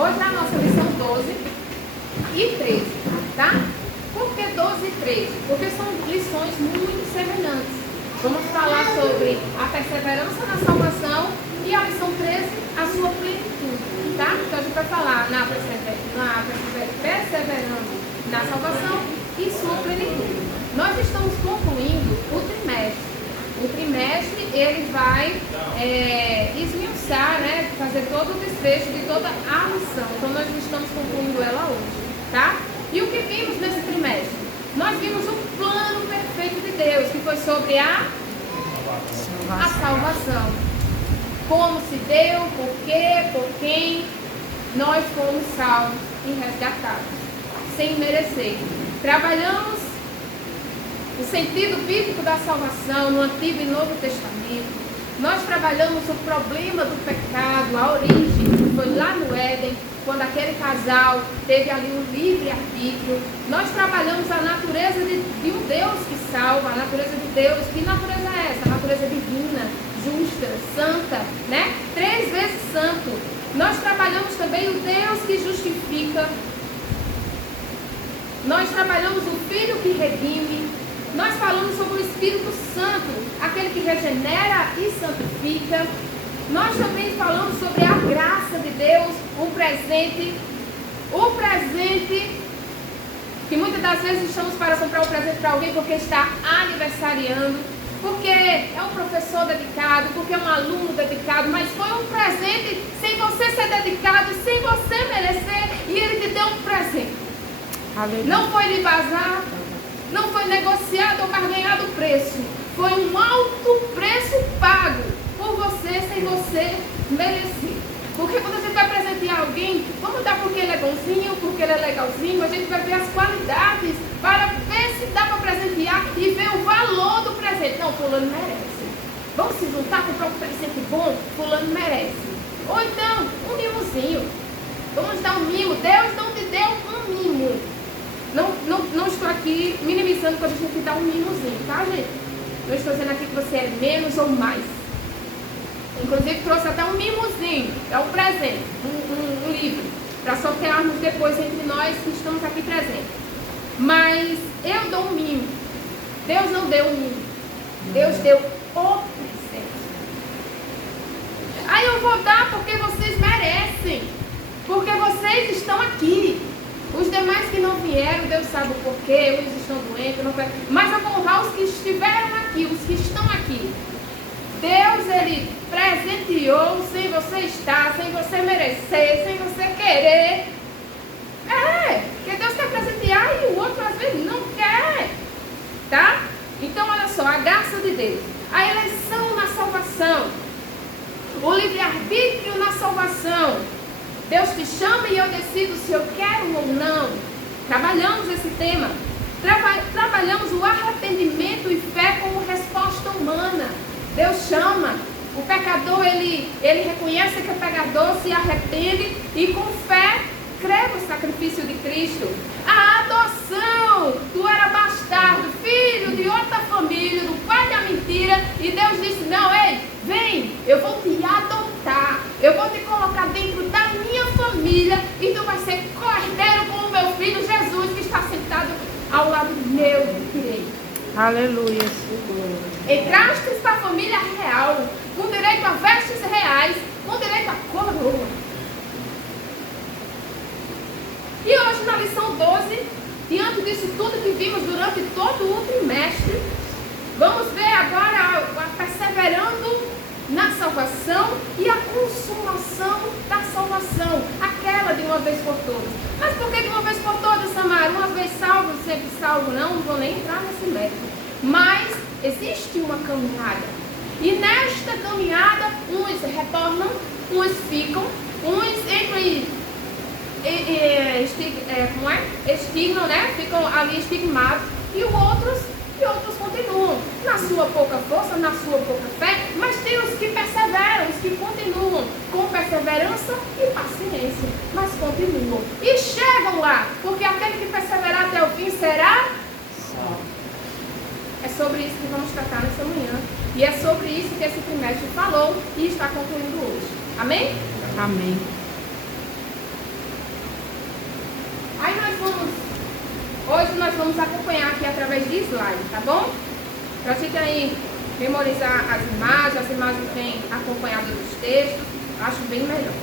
Hoje é a nossa lição 12 e 13, tá? Por que 12 e 13? Porque são lições muito semelhantes. Vamos falar sobre a perseverança na salvação e a lição 13, a sua plenitude, tá? Então a gente vai falar perseverando na salvação e sua plenitude. Nós estamos concluindo o trimestre. O trimestre, ele vai esmiuçar, né, fazer todo o desfecho de toda a lição. Então, nós estamos concluindo ela hoje, tá? E o que vimos nesse trimestre? Nós vimos o plano perfeito de Deus, que foi sobre a salvação. Como se deu, por quê, por quem nós fomos salvos e resgatados, sem merecer. Trabalhamos o sentido bíblico da salvação no Antigo e Novo Testamento. Nós trabalhamos o problema do pecado, a origem, que foi lá no Éden, quando aquele casal teve ali um livre-arbítrio. Nós trabalhamos a natureza de um Deus que salva, a natureza de Deus. Que natureza é essa? A natureza divina, justa, santa, né? 3 vezes santo. Nós trabalhamos também o Deus que justifica. Nós trabalhamos o Filho que redime. Nós falamos sobre o Espírito Santo, aquele que regenera e santifica. Nós também falamos sobre a graça de Deus, o presente que muitas das vezes estamos para comprar um presente para alguém porque está aniversariando, porque é um professor dedicado, porque é um aluno dedicado, mas foi um presente sem você ser dedicado, sem você merecer, e ele te deu um presente. Aleluia. Não foi lhe bazar, não foi negociado ou barganhado o preço. Foi um alto preço pago por você, sem você merecer. Porque quando a gente vai presentear alguém, vamos dar porque ele é bonzinho, porque ele é legalzinho. A gente vai ver as qualidades para ver se dá para presentear e ver o valor do presente. Não, fulano merece. Vamos se juntar, comprar um presente bom? Fulano merece. Ou então, um mimozinho. Vamos dar um mimo. Deus não te deu um mimo. Não estou aqui minimizando quando a gente dá um mimozinho, tá, gente? Não estou dizendo aqui que você é menos ou mais. Inclusive trouxe até um mimozinho, é um presente, um livro, para sortearmos depois entre nós que estamos aqui presentes. Mas eu dou um mimo. Deus não deu um mimo. Deus deu o presente. Aí eu vou dar porque vocês merecem. Porque vocês estão aqui. Os demais que não vieram, Deus sabe o porquê, uns estão doentes, não querem. Mas eu vou honrar os que estiveram aqui, os que estão aqui. Deus, ele presenteou sem você estar, sem você merecer, sem você querer. Porque Deus quer presentear e o outro às vezes não quer. Tá? Então, olha só, a graça de Deus, a eleição na salvação, o livre-arbítrio na salvação. Deus te chama e eu decido se eu quero ou não. Trabalhamos esse tema. Trabalhamos o arrependimento e fé como resposta humana. Deus chama. O pecador, ele reconhece que é pecador, se arrepende e com fé crê no sacrifício de Cristo. A adoção. Tu era bastardo, filho de outra família, do pai da mentira. E Deus disse, não, ei, vem, eu vou te adotar. Eu vou te colocar dentro da minha família e tu vai ser co-herdeiro com o meu filho Jesus, que está sentado ao lado meu direito. Aleluia. Entraste para a família real, com direito a vestes reais, com direito a coroa. E hoje na lição 12, diante disso tudo que vimos durante todo o trimestre, vamos ver agora a perseverando na salvação e a consumação da salvação, aquela de uma vez por todas. Mas por que de uma vez por todas, Samara? Uma vez salvo, sempre salvo? Não vou nem entrar nesse método. Mas existe uma caminhada. E nesta caminhada, uns retornam, uns ficam, uns entram estigmam, né? Ficam ali estigmados, e outros continuam na sua pouca força, na sua pouca fé, mas tem os que perseveram, os que continuam com perseverança e paciência, mas continuam e chegam lá, porque aquele que perseverar até o fim será salvo. É sobre isso que vamos tratar nessa manhã, e é sobre isso que esse trimestre falou e está concluindo hoje. Amém? Amém. vamos acompanhar aqui através de slide, tá bom? Pratique aí memorizar as imagens vêm acompanhadas dos textos, acho bem melhor.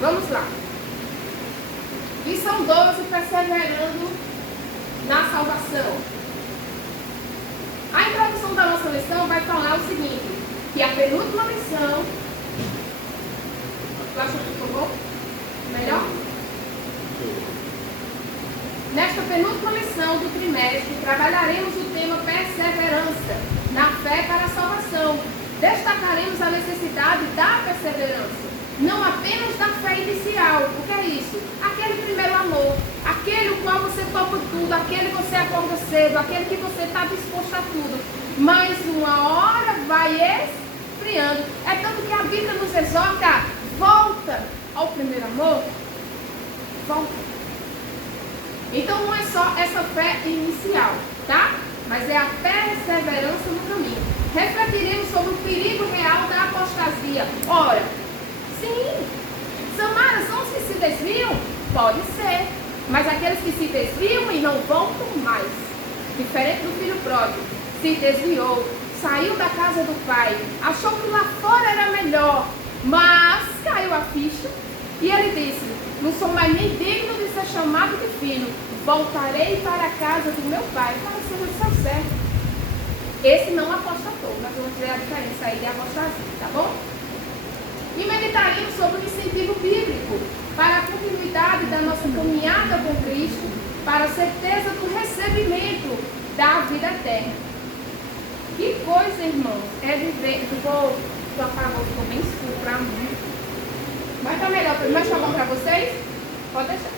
Vamos lá. Lição 12, perseverando na salvação. A introdução da nossa lição vai falar o seguinte, que a penúltima lição... Tu acha que ficou bom? Melhor? Nesta penúltima lição do trimestre, trabalharemos o tema perseverança na fé para a salvação. Destacaremos a necessidade da perseverança, não apenas da fé inicial. O que é isso? Aquele primeiro amor, aquele o qual você topa tudo, aquele que você acorda cedo, aquele que você está disposto a tudo. Mas uma hora vai esfriando. É tanto que a Bíblia nos exorta, volta ao primeiro amor. Volta. Então não é só essa fé inicial, tá? Mas é a perseverança no caminho. Refletiremos sobre o perigo real da apostasia. Ora, sim, Samara, são os que se desviam? Pode ser. Mas aqueles que se desviam e não voltam mais. Diferente do filho pródigo. Se desviou, saiu da casa do pai, achou que lá fora era melhor, mas caiu a ficha e ele disse, não sou mais nem digno de ser chamado de filho, voltarei para a casa do meu pai. Pareceu o céu certo. Esse não apostatou, nós vamos ver a diferença aí de apostasia, tá bom? E meditaremos sobre o incentivo bíblico para a continuidade da nossa caminhada com Cristo, para a certeza do recebimento da vida eterna. Que coisa, irmãos, é viver... Vou apagar, ficou bem escuro para mim. Mas tá melhor, mas tá bom para vocês? Pode deixar.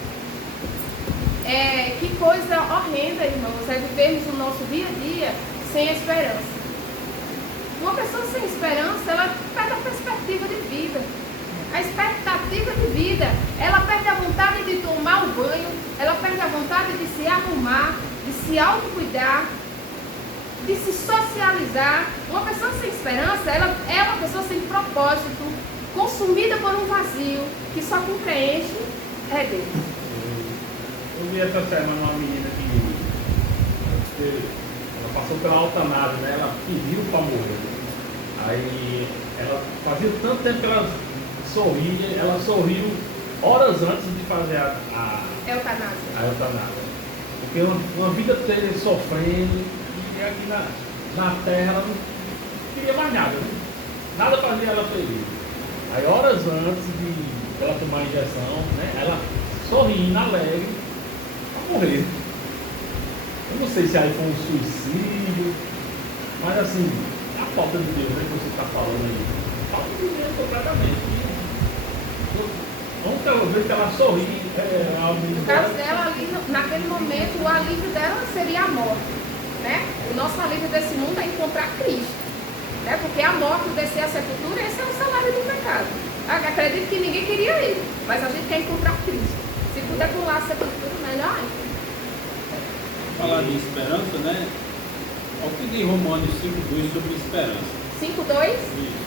Que coisa horrenda, irmãos, é vivermos o nosso dia a dia sem esperança. Uma pessoa sem esperança, ela perde a perspectiva de vida. A expectativa de vida, ela perde a vontade de tomar o banho, ela perde a vontade de se arrumar, de se autocuidar, de se socializar. Uma pessoa sem esperança, ela é uma pessoa sem propósito, consumida por um vazio, que só quem preenche é Deus. Eu vi essa semana uma menina que ela passou pela altanada, né? Ela pediu para morrer. Aí ela fazia tanto tempo que ela sorria, ela sorriu horas antes de fazer a eutanásia. Porque uma vida inteira sofrendo, e aqui na terra ela não queria mais nada, né? Nada fazia ela feliz. Aí horas antes de ela tomar a injeção, né? Ela sorrindo, alegre, para morrer. Eu não sei se aí foi um suicídio, mas assim, a falta de Deus, né, que você está falando aí. Falta de Deus completamente. Ontem eu vi que ela sorri. No caso dela, ali, naquele momento, o alívio dela seria a morte. Né? O nosso alívio desse mundo é encontrar Cristo. Né? Porque a morte, o descer à sepultura, esse é o salário do pecado. Eu acredito que ninguém queria ele, mas a gente quer encontrar Cristo. Se puder pular a sepultura, melhor ainda. Falar de esperança, né? Olha o que diz Romanos 5,2 sobre esperança. 5,2? Isso.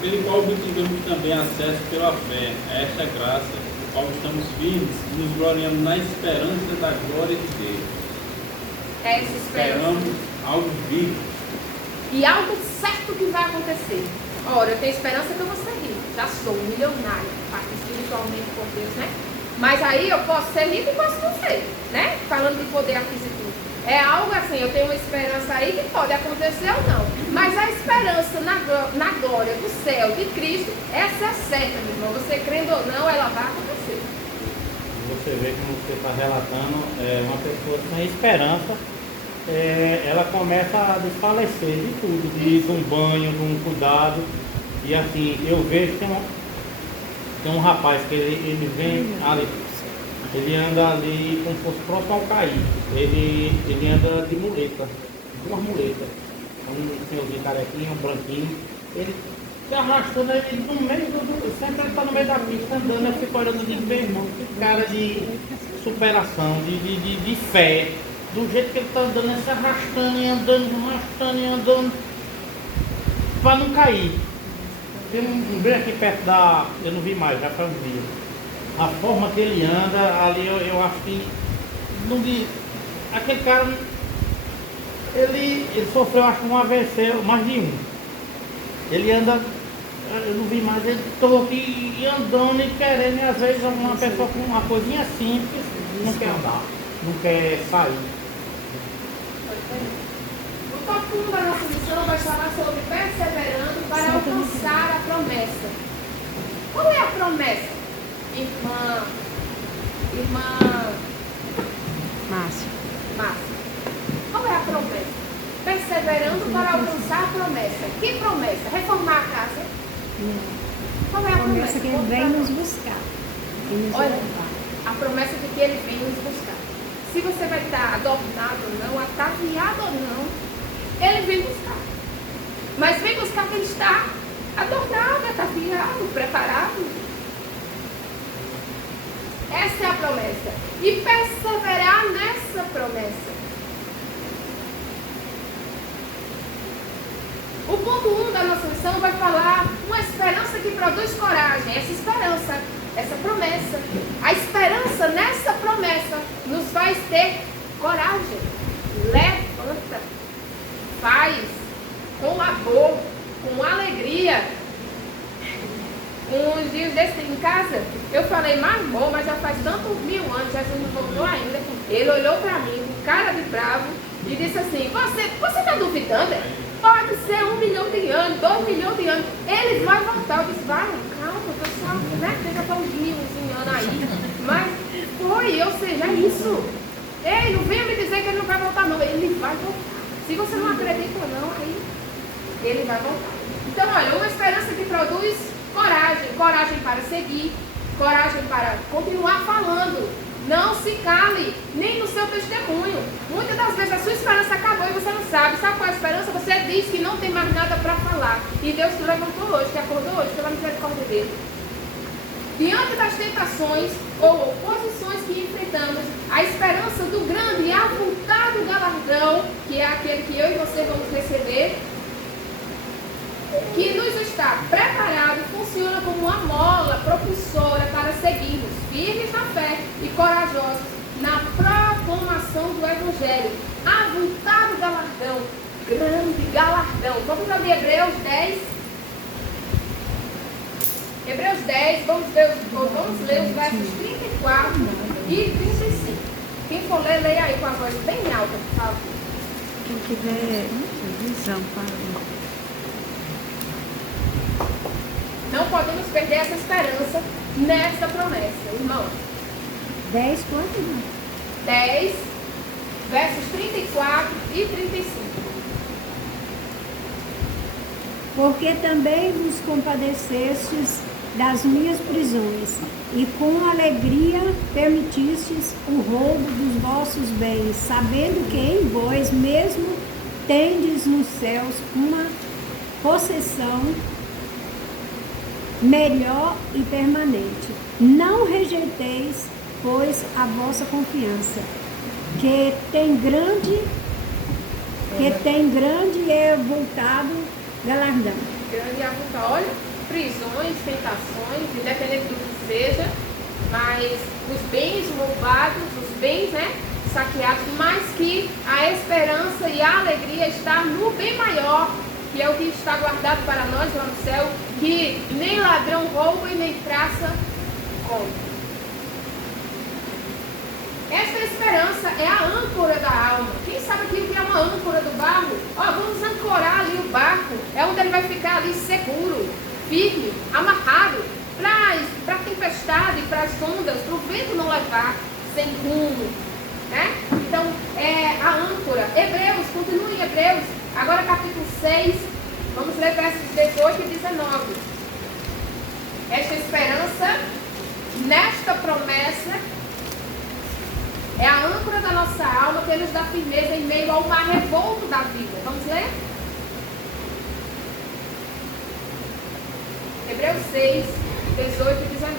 Pelo qual obtivemos também acesso pela fé a esta graça, por qual estamos firmes e nos gloriamos na esperança da glória de Deus. Essa esperança. Esperamos algo vivo. E algo certo que vai acontecer. Ora, eu tenho esperança que eu vou ser rico. Já sou milionário, espiritualmente por Deus, né? Mas aí eu posso ser rico e posso não ser, né? Falando de poder aquisitivo. É algo assim, eu tenho uma esperança aí que pode acontecer ou não. Mas a esperança na glória do céu de Cristo, essa é certa, meu irmão. Você crendo ou não, ela vai acontecer. Você vê como você está relatando, uma pessoa sem esperança, ela começa a desfalecer de tudo, de um banho, de um cuidado. E assim, eu vejo que tem um rapaz que ele vem ali. Ele anda ali como se fosse próximo ao cair. Ele anda de muleta, duas muletas. Um senhorzinho carequinho, um branquinho. Ele se arrastando ele no meio sempre ele está no meio da pista andando, eu fico olhando e digo, meu irmão, que cara de superação, de fé. Do jeito que ele está andando, ele se arrastando e andando, para não cair. Tem um bem aqui perto eu não vi mais, já faz um dia. A forma que ele anda, ali eu acho que aquele cara, ele sofreu, acho que um AVC, mais de um. Ele anda, eu não vi mais, ele estou aqui andando e querendo, e às vezes uma pessoa com uma coisinha simples não quer andar, não quer sair. O tópico 1 da nossa missão vai falar sobre perseverando para alcançar a promessa. Qual é a promessa? Irmã Márcia. Qual é a promessa? Perseverando para alcançar a promessa. Que promessa? Reformar a casa? Qual é a promessa? Que ele vem nos buscar. Olha, a promessa de que ele vem nos buscar. Se você vai estar adornado ou não, ataviado ou não, ele vem buscar. Mas vem buscar quem está adornado, ataviado, preparado. Essa é a promessa. E perseverar nessa promessa. O ponto 1 da nossa missão vai falar uma esperança que produz coragem. Essa esperança, essa promessa. A esperança nessa promessa nos faz ter coragem. Levanta. Faz. Com amor. Com alegria. Uns dias desses em casa, eu falei, mas bom, mas já faz tantos 1000 anos, Jesus não voltou ainda. Ele olhou para mim, com cara de bravo, e disse assim, você está duvidando? Pode ser 1 milhão de anos, 2 milhões de anos, ele vai voltar. Eu disse, vai, calma, pessoal, né? Fica para uns 1000 anos aí. Mas foi, ou seja, é isso. Ei, não venha me dizer que ele não vai voltar, não. Ele vai voltar. Se você não acredita ou não, aí ele vai voltar. Então, olha, uma esperança que produz coragem para seguir, coragem para continuar falando. Não se cale, nem no seu testemunho. Muitas das vezes a sua esperança acabou e você não sabe. Sabe qual é a esperança? Você diz que não tem mais nada para falar. E Deus te levantou hoje, te acordou hoje pela misericórdia dele. Diante das tentações ou oposições que enfrentamos, a esperança do grande e avultado galardão, que é aquele que eu e você vamos receber, que nos está preparado, funciona como uma mola propulsora para seguirmos firmes na fé e corajosos na proclamação do Evangelho. Avultado galardão, grande galardão. Vamos abrir Hebreus 10. Hebreus 10, vamos ler os versos 34 e 35. Quem for ler, leia aí com a voz bem alta, por favor. Quem tiver visão para Não podemos perder essa esperança nessa promessa, irmão. 10, quanto, irmão? 10, versos 34 e 35. Porque também vos compadecestes das minhas prisões, e com alegria permitistes o roubo dos vossos bens, sabendo que em vós mesmo tendes nos céus uma possessão melhor e permanente. Não rejeiteis, pois, a vossa confiança, que tem grande e avultado galardão. Grande e avultado, olha, prisões, tentações, independente do que seja, mas os bens roubados, os bens, saqueados, mas que a esperança e a alegria está no bem maior, que é o que está guardado para nós lá no céu, que nem ladrão rouba e nem traça come. Esta esperança é a âncora da alma. Quem sabe aqui o que é uma âncora do barco? Vamos ancorar ali o barco, é onde ele vai ficar ali seguro, firme, amarrado, para a tempestade, para as ondas, para o vento não levar, sem rumo. Né? Então, é a âncora. Hebreus, continua em Hebreus, agora capítulo 6, vamos ler versos 18 e 19. Esta esperança, nesta promessa, é a âncora da nossa alma que nos dá firmeza em meio ao mar revolto da vida. Vamos ler? Hebreus 6, 18 e 19.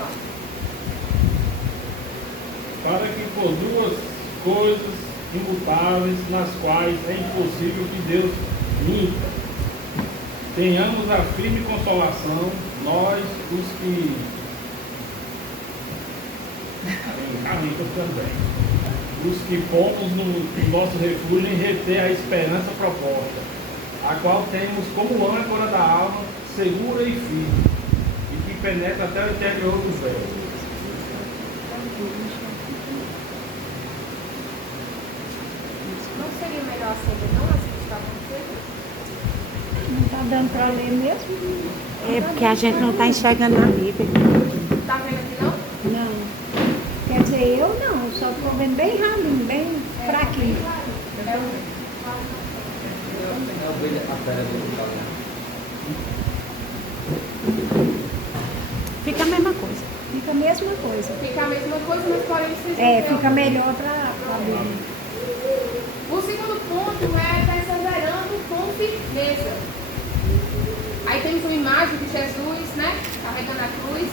Para que por duas coisas imutáveis, nas quais é impossível que Deus minta, tenhamos a firme consolação, nós os que carregam também. os que pomos no nosso refúgio em reter a esperança proposta, a qual temos como âncora da alma, segura e firme, e que penetra até o interior dos véus. Não seria melhor acender não as que estavam acesas? Não está dando para ler mesmo? É porque a gente não está enxergando na Bíblia. Tá vendo aqui não? Não. Quer dizer, eu não, só estou vendo bem ralinho, bem fraquinho. Fica a mesma coisa. Fica a mesma coisa. Fica a mesma coisa, mas porém vocês É, não fica melhor para ver. O segundo ponto é perseverando com firmeza. Aí temos uma imagem de Jesus, né? Carregando a cruz.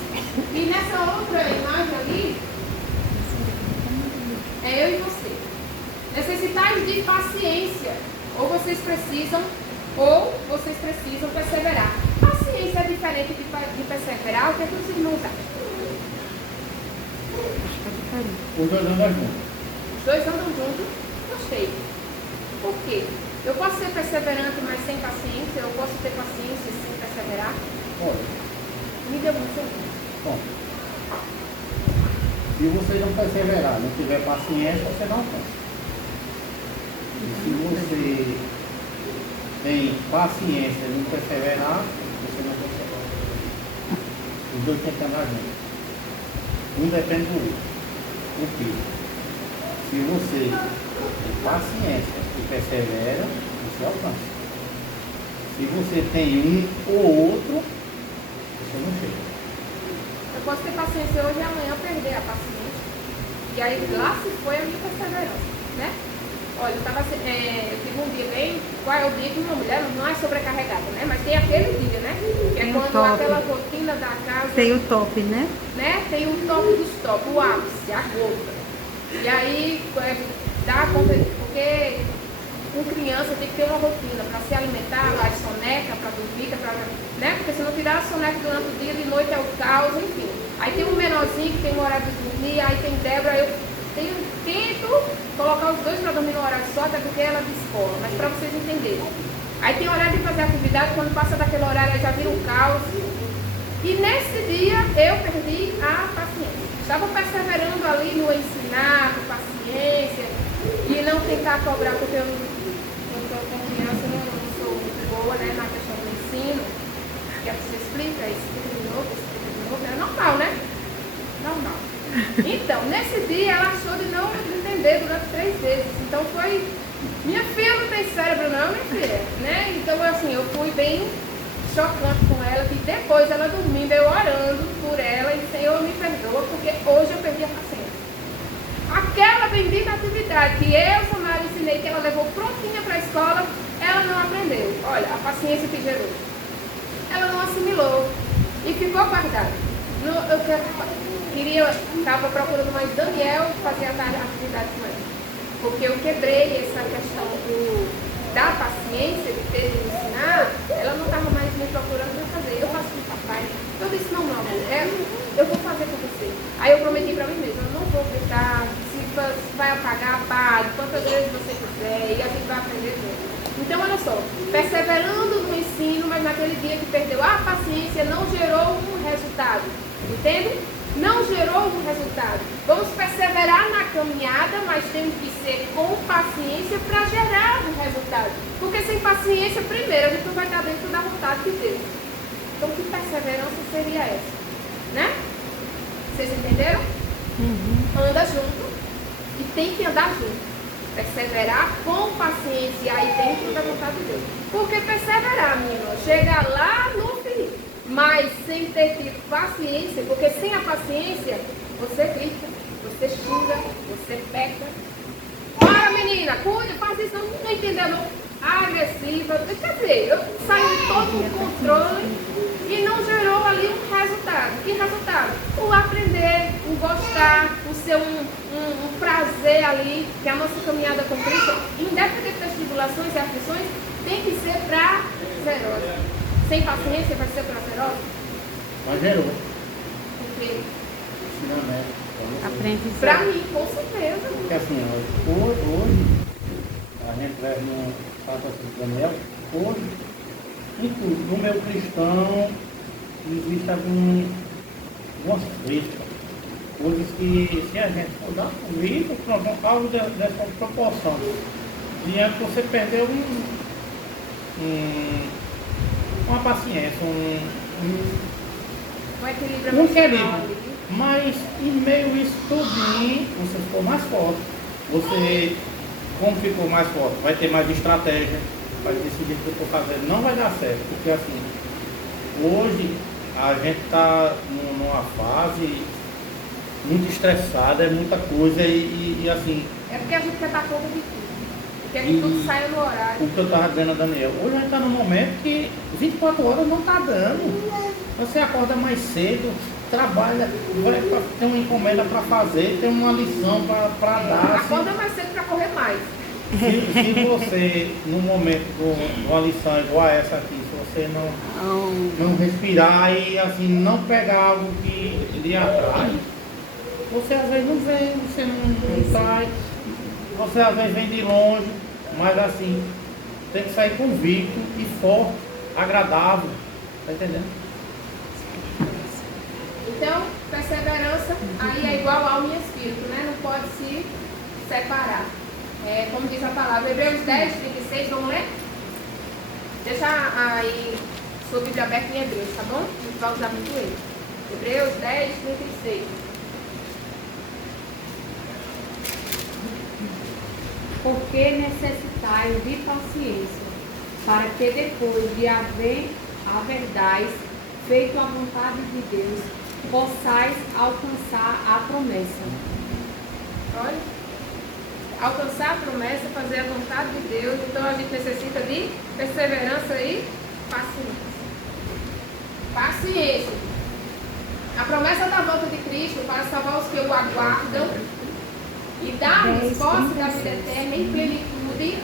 E nessa outra imagem ali, é eu e você. Necessitais de paciência. Ou vocês precisam perseverar. Paciência é diferente de perseverar. O que é que os irmãos acham? Os dois andam juntos. Os dois andam juntos. Gostei. Por quê? Eu posso ser perseverante, mas sem paciência. Eu posso ter paciência sem perseverar. Olha, Me deu muito certeza. bom. Se você não perseverar, não tiver paciência, você não alcança. E se você tem paciência e não perseverar, você não consegue. Os dois têm que andar juntos. Um depende do outro. Por quê? Se você tem paciência e persevera, você alcança. Se você tem um ou outro, você não chega. Eu posso ter paciência hoje e amanhã perder a paciência. E aí lá se foi a minha perseverança, né? Olha, eu tive um dia bem. Qual é o dia que uma mulher não é sobrecarregada, né? Mas tem aquele dia, né? Que é Tem o quando top. aquela rotina da casa. Tem o top, né? Né? Tem o top dos top, o ápice, a gota. E aí dá conta, porque com criança tem que ter uma rotina para se alimentar, a soneca, para dormir, né? Porque se não tirar a soneca durante o dia, de noite é o caos, enfim. Aí tem um menorzinho que tem um horário de dormir, aí tem Débora, eu tento colocar os dois para dormir no horário só, até porque ela é de escola, mas para vocês entenderem. Aí tem horário de fazer atividade, quando passa daquele horário aí já vira um caos. E nesse dia eu perdi a paciência. Estava perseverando ali no ensinar, com paciência, e não tentar cobrar, porque eu com criança eu não sou muito boa, né, na questão do ensino. Quer que você explica? Explica de novo, é normal, né? Normal. Então, nesse dia ela achou de não entender durante 3 vezes. Então foi, minha filha não tem cérebro não, minha filha, né? Então assim, eu fui bem chocante com ela, que depois ela dormindo, eu orando por ela, e Senhor me perdoa, porque hoje eu perdi a paciência. Aquela bendita atividade que eu, Samara, ensinei, que ela levou prontinha para a escola, ela não aprendeu. Olha, a paciência que gerou. Ela não assimilou e ficou guardada. Estava procurando mais Daniel fazer a atividade com ela. Porque eu quebrei essa questão da paciência, de ter de ensinar, ela não estava mais me procurando para fazer. Eu faço com o papai. Eu disse, não, eu vou fazer com você. Aí eu prometi para mim mesma, eu não vou gritar, se vai apagar, apague, quantas vezes você quiser, e a gente vai aprender junto. Então, olha só, perseverando no ensino, mas naquele dia que perdeu a paciência, não gerou um resultado. Entende? Não gerou um resultado. Vamos perseverar na caminhada, mas temos que ser com paciência para gerar um resultado. Porque sem paciência, primeiro, a gente não vai estar dentro da vontade de Deus. Então, que perseverança seria essa? Né? Vocês entenderam? Anda junto e tem que andar junto. Perseverar com paciência aí dentro da vontade de Deus. Porque perseverar, minha irmã, chega lá no fim, mas sem ter tido paciência, porque sem a paciência, você grita, você xinga, você peca. Para, menina, cuida, faz isso, não entendeu, não. Agressiva, quer dizer, eu saí de todo o controle e não gerou ali um resultado. Que resultado? O aprender, o gostar, o ser um prazer ali, que a nossa caminhada com Cristo, independente das tribulações e aflições, tem que ser prazerosa. Sem paciência vai ser prazerosa? Mas gerou. Porque Ensinamento. A frente de Pra Deus. mim, com certeza. Porque assim, ó, hoje, a gente leva no Santo Francisco Daniel, hoje, em tudo, no meio cristão, existe algumas frescas, coisas que, se a gente for dar um livro, algo dessa proporção, diante você perdeu uma paciência, Um equilíbrio um emocional querido. ali. Mas em meio a isso tudinho, você ficou mais forte. Você, como ficou mais forte, vai ter mais estratégia, vai decidir o que eu estou fazendo. Não vai dar certo, porque assim, hoje a gente está numa fase muito estressada, é muita coisa e assim, É porque a gente quer dar conta de tudo. Quer que tudo saia no horário. o que eu estava dizendo a Daniel, hoje a gente está num momento que 24 horas não está dando. Você acorda mais cedo, trabalha, tem uma encomenda para fazer, tem uma lição para dar. Acorda mais cedo para correr mais. Se você, no momento de uma lição igual a essa aqui, se você não respirar e assim, não pegar algo que lhe atrai, você às vezes não vem, você não sai, você às vezes vem de longe, mas assim, tem que sair convicto e forte, agradável, tá entendendo? Então, perseverança aí é igual alma e espírito, né? Não pode se separar. Como diz a palavra, Hebreus 10, 36, vamos ler? Deixa aí sua Bíblia aberta em Hebreus, tá bom? A gente vai usar muito ele. Hebreus 10, 36. Porque necessitais de paciência, para que depois de haver a verdade, feito a vontade de Deus, possais alcançar a promessa. Olha, alcançar a promessa, fazer a vontade de Deus. Então a gente necessita de perseverança e paciência. Paciência. A promessa da volta de Cristo para salvar os que o aguardam e dar-nos posse da vida eterna em plenitude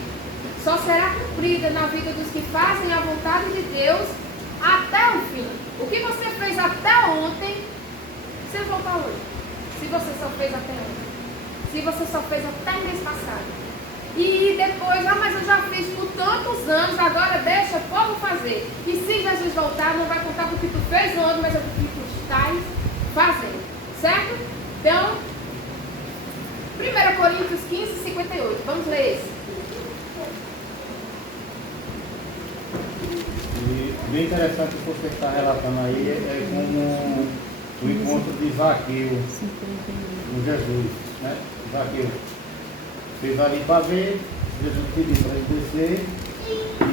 só será cumprida na vida dos que fazem a vontade de Deus até o fim. O que você fez até ontem, você voltar hoje. Se você só fez até ontem. Se você só fez até mês passado. E depois, mas eu já fiz por tantos anos, agora deixa o povo fazer. E se Jesus voltar, não vai contar o que tu fez ontem, mas é o que tu estás fazendo. Certo? Então, 1 Coríntios 15, 58. Vamos ler esse. E bem interessante o que você está relatando aí, é como o encontro de Zaqueu com Jesus, né? Zaqueu fez ali para ver, Jesus pediu para ele descer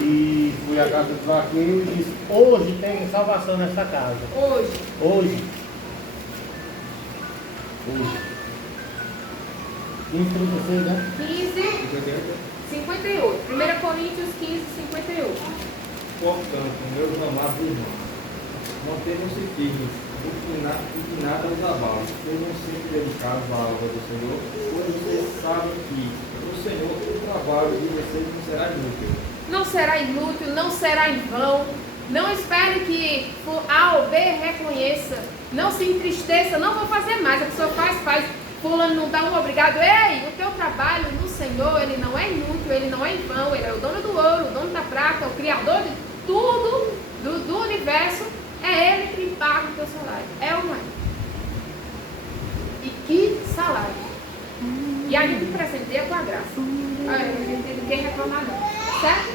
e foi à casa de Zaqueu e disse, hoje tem salvação nessa casa. Hoje. 15:36, né? 58. 1 Coríntios 15, 58. Portanto, meus amados irmãos, mantenham-se firmes, e que nada os abale. Sejam sempre dedicados à obra do Senhor, pois vocês sabem que no Senhor o trabalho de vocês não será inútil. Não será inútil, não será em vão. Não espere que A ou B reconheça. Não se entristeça, não vou fazer mais. A pessoa faz. Fulano não dá um obrigado. Ei, o teu trabalho no Senhor, ele não é inútil, ele não é em vão. Ele é o dono do ouro, o dono da prata, o criador de tudo do universo. É ele que paga o teu salário. É ou não é? E que salário? E a gente presenteia com a graça. A gente não tem ninguém reclamar não. Certo?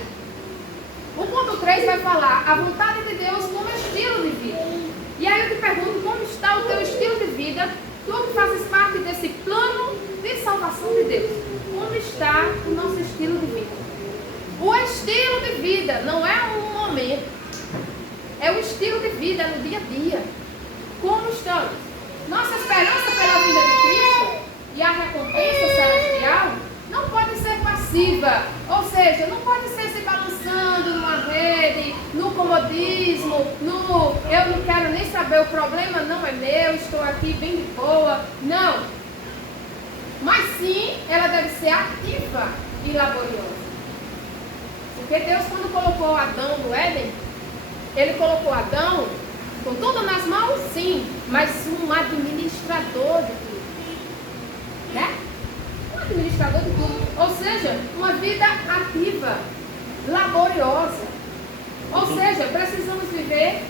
O ponto 3 vai falar a vontade de Deus como estilo de vida. E aí eu te pergunto, como está o teu estilo de vida? Tu que fazes parte desse plano de salvação de Deus. Como está o nosso estilo de vida? O estilo de vida não é um momento. É o estilo de vida, é no dia a dia. Como estamos? Nossa esperança pela vida de Cristo e a recompensa celestial não pode ser passiva. Ou seja, não pode ser se balançando numa rede, no comodismo, eu não quero nem saber, o problema não é meu, estou aqui bem de boa. Não. Mas sim, ela deve ser ativa e laboriosa. Porque Deus, quando colocou Adão no Éden, ele colocou Adão com tudo nas mãos, sim, mas um administrador de tudo. administrador de tudo. Ou seja, uma vida ativa, laboriosa. Ou seja, precisamos viver.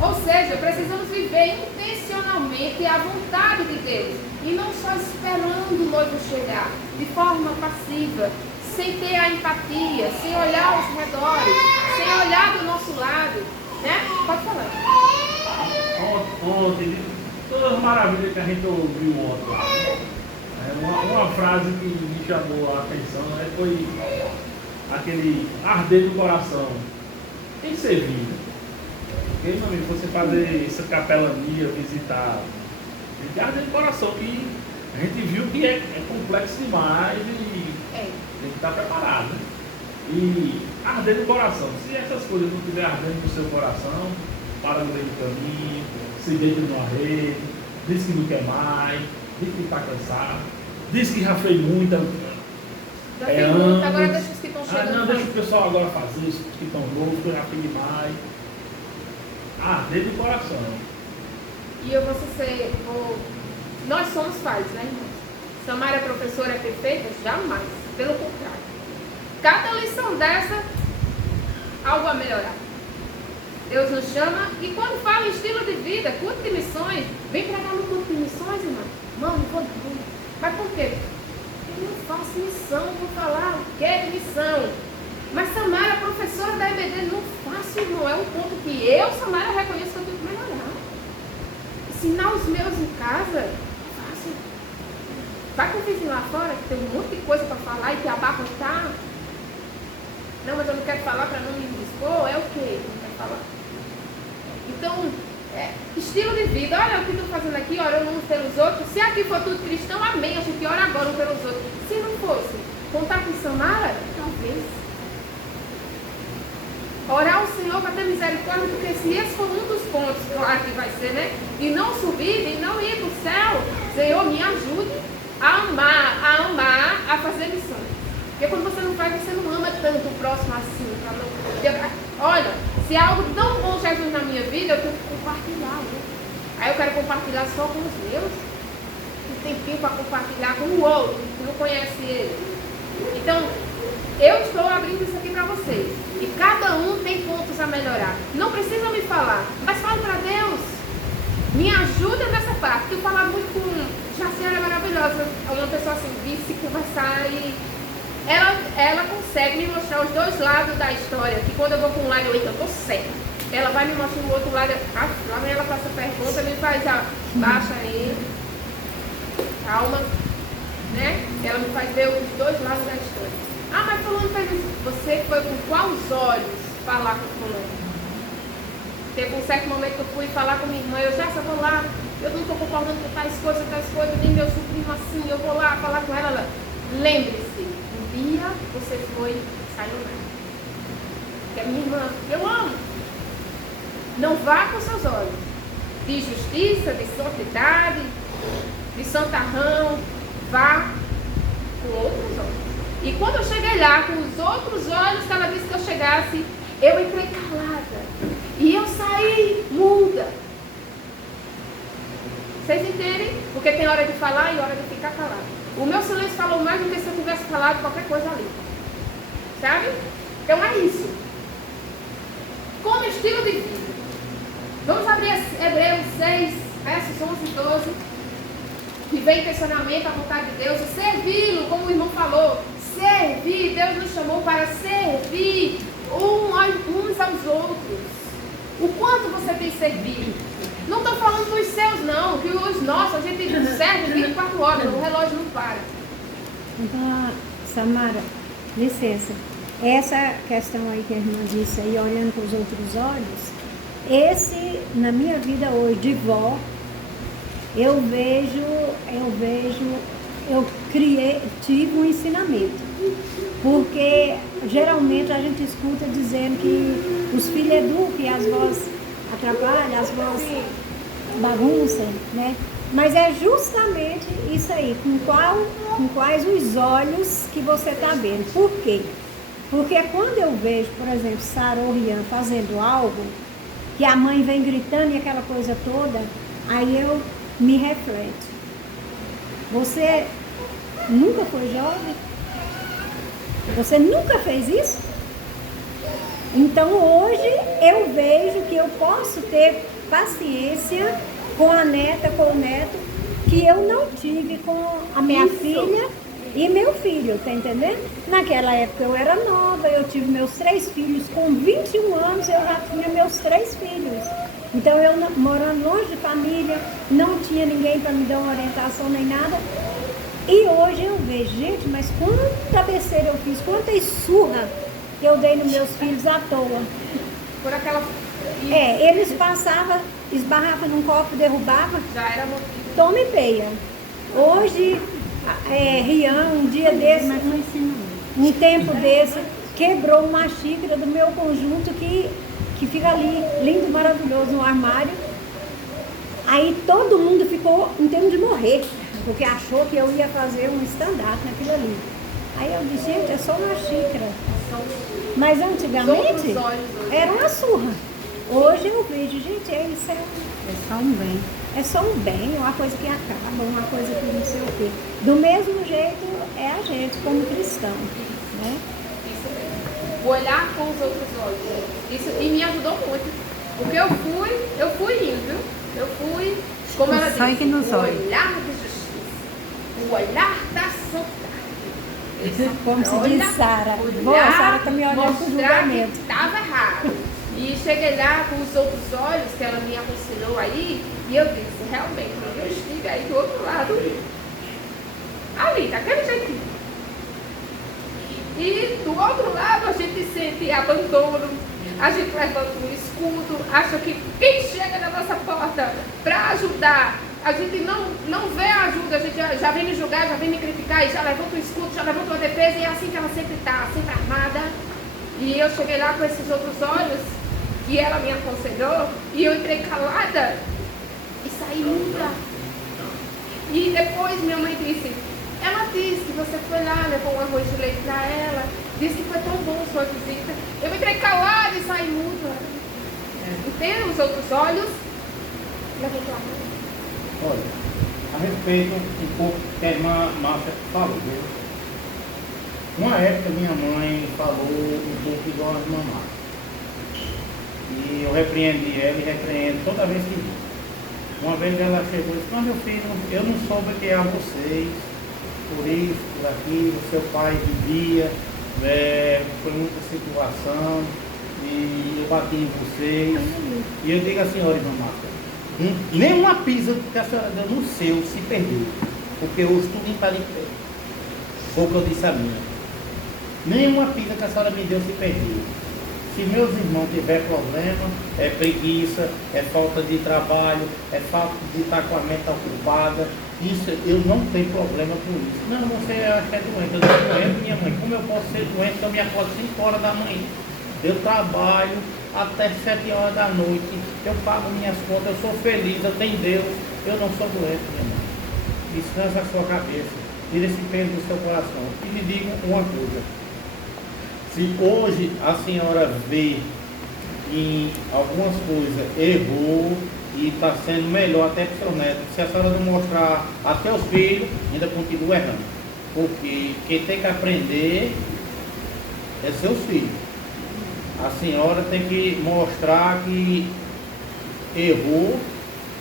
Ou seja, precisamos viver intencionalmente a vontade de Deus. E não só esperando o noivo chegar, de forma passiva, sem ter a empatia, sem olhar aos redores, sem olhar do nosso lado. Né? Pode falar. Ontem, todas as maravilhas que a gente ouviu ontem. Uma frase que me chamou a atenção foi aquele arder do coração. Tem que servir. Porque, meu amigo, você fazer essa capelania, visitar, tem que arder do coração, que a gente viu que é complexo demais e tem que estar preparado. E arder no coração. Se essas coisas não estiverem ardendo no seu coração, para no meio do caminho, se deita numa rede, diz que não quer mais, diz que está cansado, diz que já fez muita. Já fez muito, agora deixa os que estão chegando. Não, deixa o pessoal agora fazer, os que estão loucos, que eu já fiz demais. Arder do coração. E eu vou ser. Nós somos falhos, né, irmãos? Samara, professora, é perfeita? Jamais. Pelo contrário. Cada lição dessa, algo a melhorar. Deus nos chama e quando fala em estilo de vida, culto de missões, vem pregar no culto de missões, irmão. Não vou não. Mas por quê? Eu não faço missão, vou falar o que de missão. Mas Samara, professora da EBD, não faço, irmão. É um ponto que eu, Samara, reconheço que eu tenho que melhorar. Ensinar os meus em casa, faço. Vai com o vizinho lá fora, que tem um monte de coisa para falar e que abarrotar. Não, mas eu não quero falar para não me indispor. É o quê? Não quero falar. Então, estilo de vida. Olha o que estou fazendo aqui, orando uns pelos outros. Se aqui for tudo cristão, amém. A gente ora agora uns pelos outros. Se não fosse, contar com Samara, talvez. Orar ao Senhor para ter misericórdia, porque se esse for um dos pontos, claro que vai ser, né? E não subir, e não ir para o céu, Senhor, me ajude a amar, a fazer missões. Porque quando você não faz, você não ama tanto o próximo assim. Olha, se é algo tão bom Jesus na minha vida, eu tenho que compartilhar. Né? Aí eu quero compartilhar só com os meus. Não tem tempo para compartilhar com o outro, que não conhece ele. Então, eu estou abrindo isso aqui para vocês. E cada um tem pontos a melhorar. Não precisa me falar, mas fale para Deus. Me ajuda nessa parte. Eu falava muito com Jaciara, maravilhosa. Uma pessoa assim, disse conversar e ela consegue me mostrar os dois lados da história. Que quando eu vou com um lado, eu estou certa. Ela vai me mostrar o outro lado. Lá vem ela faça pergunta, me faz, baixa aí. Calma. Né? Ela me faz ver os dois lados da história. Mas fulano fez isso. Você foi com quais olhos falar com fulano? Teve um certo momento que eu fui falar com minha irmã. Eu já vou lá. Eu não estou concordando com tais coisas. Nem meu sobrinho assim. Eu vou lá falar com ela. Lembre-se, um dia você foi sayonara. Que a minha irmã, eu amo. Não vá com seus olhos de justiça, de santidade, de santarrão. Vá com outros olhos. E quando eu cheguei lá, com os outros olhos que ela disse que eu chegasse, eu entrei calada. E eu saí muda. Vocês entendem? Porque tem hora de falar e hora de ficar calado. O meu silêncio falou mais do que se eu tivesse falado qualquer coisa ali. Sabe? Então é isso. Como estilo de vida. Vamos abrir Hebreus 6, versos 11 e 12. Viver intencionalmente a vontade de Deus e servi-lo, como o irmão falou. Servir, Deus nos chamou para servir uns aos outros. O quanto você tem servido? Não estou falando dos seus não, que os nossos, a gente serve 24 horas, o relógio não para. Então, Samara, licença, essa questão aí que a irmã disse aí, olhando para os outros olhos, na minha vida hoje de vó, eu tive um ensinamento. Porque geralmente a gente escuta dizendo que os filhos educam e as vós atrapalham, as vós bagunçam, né? Mas é justamente isso aí, com quais os olhos que você está vendo. Por quê? Porque quando eu vejo, por exemplo, Sara ou Rian fazendo algo, que a mãe vem gritando e aquela coisa toda, aí eu me reflete. Você nunca foi jovem? Você nunca fez isso? Então hoje eu vejo que eu posso ter paciência com a neta, com o neto, que eu não tive com a minha filha e meu filho, tá entendendo? Naquela época eu era nova, eu tive meus 3 filhos, com 21 anos eu já tinha meus 3 filhos. Então eu morando longe de família, não tinha ninguém para me dar uma orientação nem nada. E hoje eu vejo, gente, mas quanta besteira eu fiz, quanta surra que eu dei nos meus filhos à toa. Por aquela... Eles passavam, esbarravam num copo, derrubavam, Já era motivo. toma e peia. Hoje, Rian, um dia desse, um tempo desse, quebrou uma xícara do meu conjunto que fica ali, lindo, maravilhoso, no armário. Aí todo mundo ficou em termos de morrer, porque achou que eu ia fazer um estandarte naquilo ali. Aí eu disse, gente, é só uma xícara. Mas antigamente era uma surra. Hoje eu vejo, gente, isso é só um bem. É só um bem, uma coisa que acaba, uma coisa que não sei o quê. Do mesmo jeito é a gente como cristão, né? Isso mesmo. Olhar com os outros olhos. Isso, e me ajudou muito. Porque eu fui indo, viu? Eu fui, como ela disse, o olhar de justiça. O olhar da santidade. Como se diz Sara. Boa, Sara tá me olhando com julgamento. Que estava errado. E cheguei lá com os outros olhos que ela me aconselhou aí, e eu disse, realmente, eu estive aí do outro lado, ali, daquele jeitinho. E do outro lado a gente sente abandono, a gente levanta um escudo, acha que quem chega na nossa porta para ajudar, a gente não vê a ajuda, a gente já vem me julgar, já vem me criticar, e já levanta um escudo, já levanta uma defesa, e é assim que ela sempre está, sempre armada. E eu cheguei lá com esses outros olhos, e ela me aconselhou, e eu entrei calada e saí muda. E depois minha mãe ela disse que você foi lá, levou um arroz de leite para ela, disse que foi tão bom sua visita. Eu entrei calada e saí muda. Entendo os outros olhos, levantou a mão. Olha, a respeito um pouco do que a irmã Márcia falou, viu? Uma época minha mãe falou um pouco igual a irmã Márcia. E eu repreendi ela e repreendo toda vez que vi. Uma vez ela chegou e disse, meu filho, eu não soube criar vocês, por isso, por aquilo, seu pai vivia, foi muita situação, e eu bati em vocês. E eu digo à senhora, irmã Márcia, nenhuma pisa que a senhora deu no seu se perdeu, porque hoje tudo está de pé. Foi o que eu disse a minha. Nenhuma pisa que a senhora me deu se perdeu. Se meus irmãos tiverem problema, é preguiça, é falta de trabalho, é falta de estar com a mente ocupada, isso eu não tenho problema com isso. Não, você acha que é doente, eu sou doente, minha mãe. Como eu posso ser doente se eu me acordo 5 horas da manhã? Eu trabalho até 7 horas da noite, eu pago minhas contas, eu sou feliz, eu tenho Deus, eu não sou doente, minha mãe. Descansa a sua cabeça, tira esse peso do seu coração. E me diga uma coisa. Se hoje a senhora vê em algumas coisas errou e está sendo melhor até para o seu neto, se a senhora não mostrar a seus filhos, ainda continua errando. Porque quem tem que aprender é seus filhos. A senhora tem que mostrar que errou,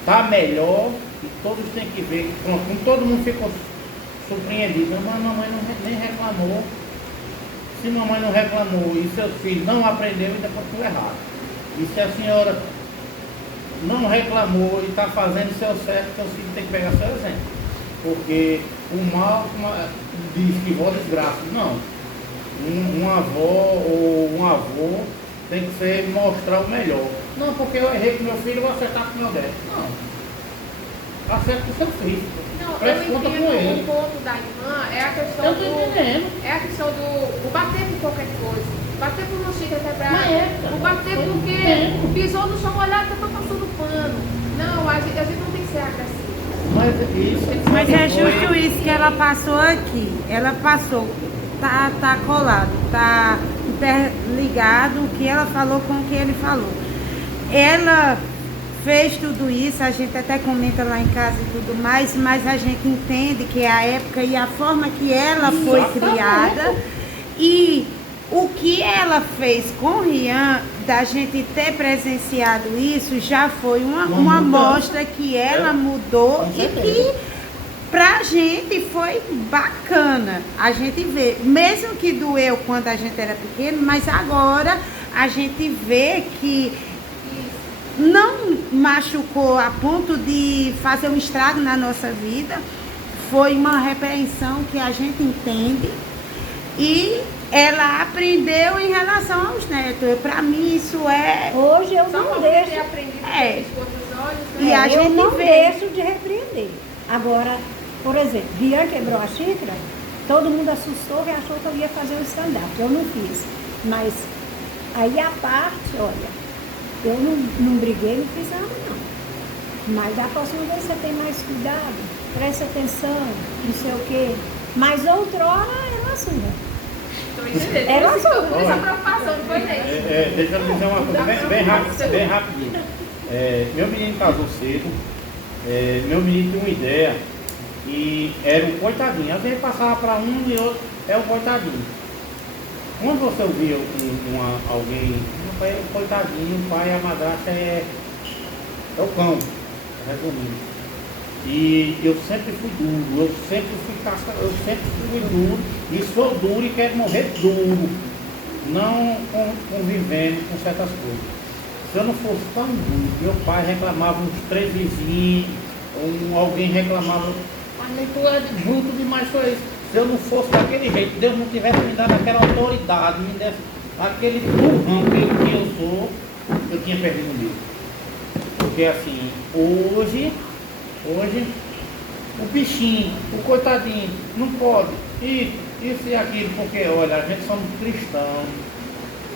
está melhor e todos têm que ver. Pronto, todo mundo ficou surpreendido. Mas a mamãe nem reclamou. Se mamãe não reclamou e seus filhos não aprenderam, ainda continua errado. E se a senhora não reclamou e está fazendo o seu certo, seus filhos têm que pegar seu exemplo. Porque o mal diz que vó desgraça. Não. Uma avó ou um avô tem que ser mostrar o melhor. Não, porque eu errei com meu filho, eu vou acertar com o meu neto. Não. Acerta com o seu filho. Não, eu entendo o ponto da irmã, é a questão é a questão do bater por qualquer coisa. Bater por uma xícara quebrada. O bater porque pisou no chão molhado que eu estou passando pano. Não, a gente não tem que ser agressivo. Mas é justo isso que ela passou aqui. Ela passou, tá colado, tá interligado o que ela falou com o que ele falou. Ela fez tudo isso, a gente até comenta lá em casa e tudo mais, mas a gente entende que é a época e a forma que ela foi criada e o que ela fez com Rian, da gente ter presenciado isso, já foi uma amostra que ela mudou e que pra gente foi bacana. A gente vê, mesmo que doeu quando a gente era pequeno, mas agora a gente vê que não machucou a ponto de fazer um estrago na nossa vida. Foi uma repreensão que a gente entende e ela aprendeu em relação aos netos. Para mim isso é... Hoje eu Só não como deixo... ter aprendido É. com outros olhos, E né? a eu gente não vê. deixo de repreender. Agora, por exemplo, Rian quebrou a xícara, todo mundo assustou e achou que eu ia fazer o stand-up. Eu não fiz. Mas aí a parte, olha, eu não briguei, não fiz nada não. Mas da próxima vez você tem mais cuidado, preste atenção, não sei o quê. Mas outrora era assim, né? Tô entendendo. Era Por isso que eu assim. fiz essa preocupação, não foi dele. Deixa eu dizer uma coisa bem rapidinho. Meu menino casou cedo, meu menino tinha uma ideia e era um coitadinho. Às vezes passava para um e outro, é um coitadinho. Quando você ouvia alguém, um coitadinho, o pai, a madrasta é o cão, resumindo. E eu sempre fui duro, eu sempre fui duro, e sou duro e quero morrer duro, não convivendo com certas coisas. Se eu não fosse tão duro, meu pai reclamava uns 3 vizinhos, alguém reclamava, mas nem tu é junto demais com isso. Se eu não fosse daquele jeito, Deus não tivesse me dado aquela autoridade, me desse aquele burrão que eu sou, eu tinha perdido o livro. Porque assim, hoje, o bichinho, o coitadinho, não pode, isso e aquilo, porque olha, a gente somos cristãos,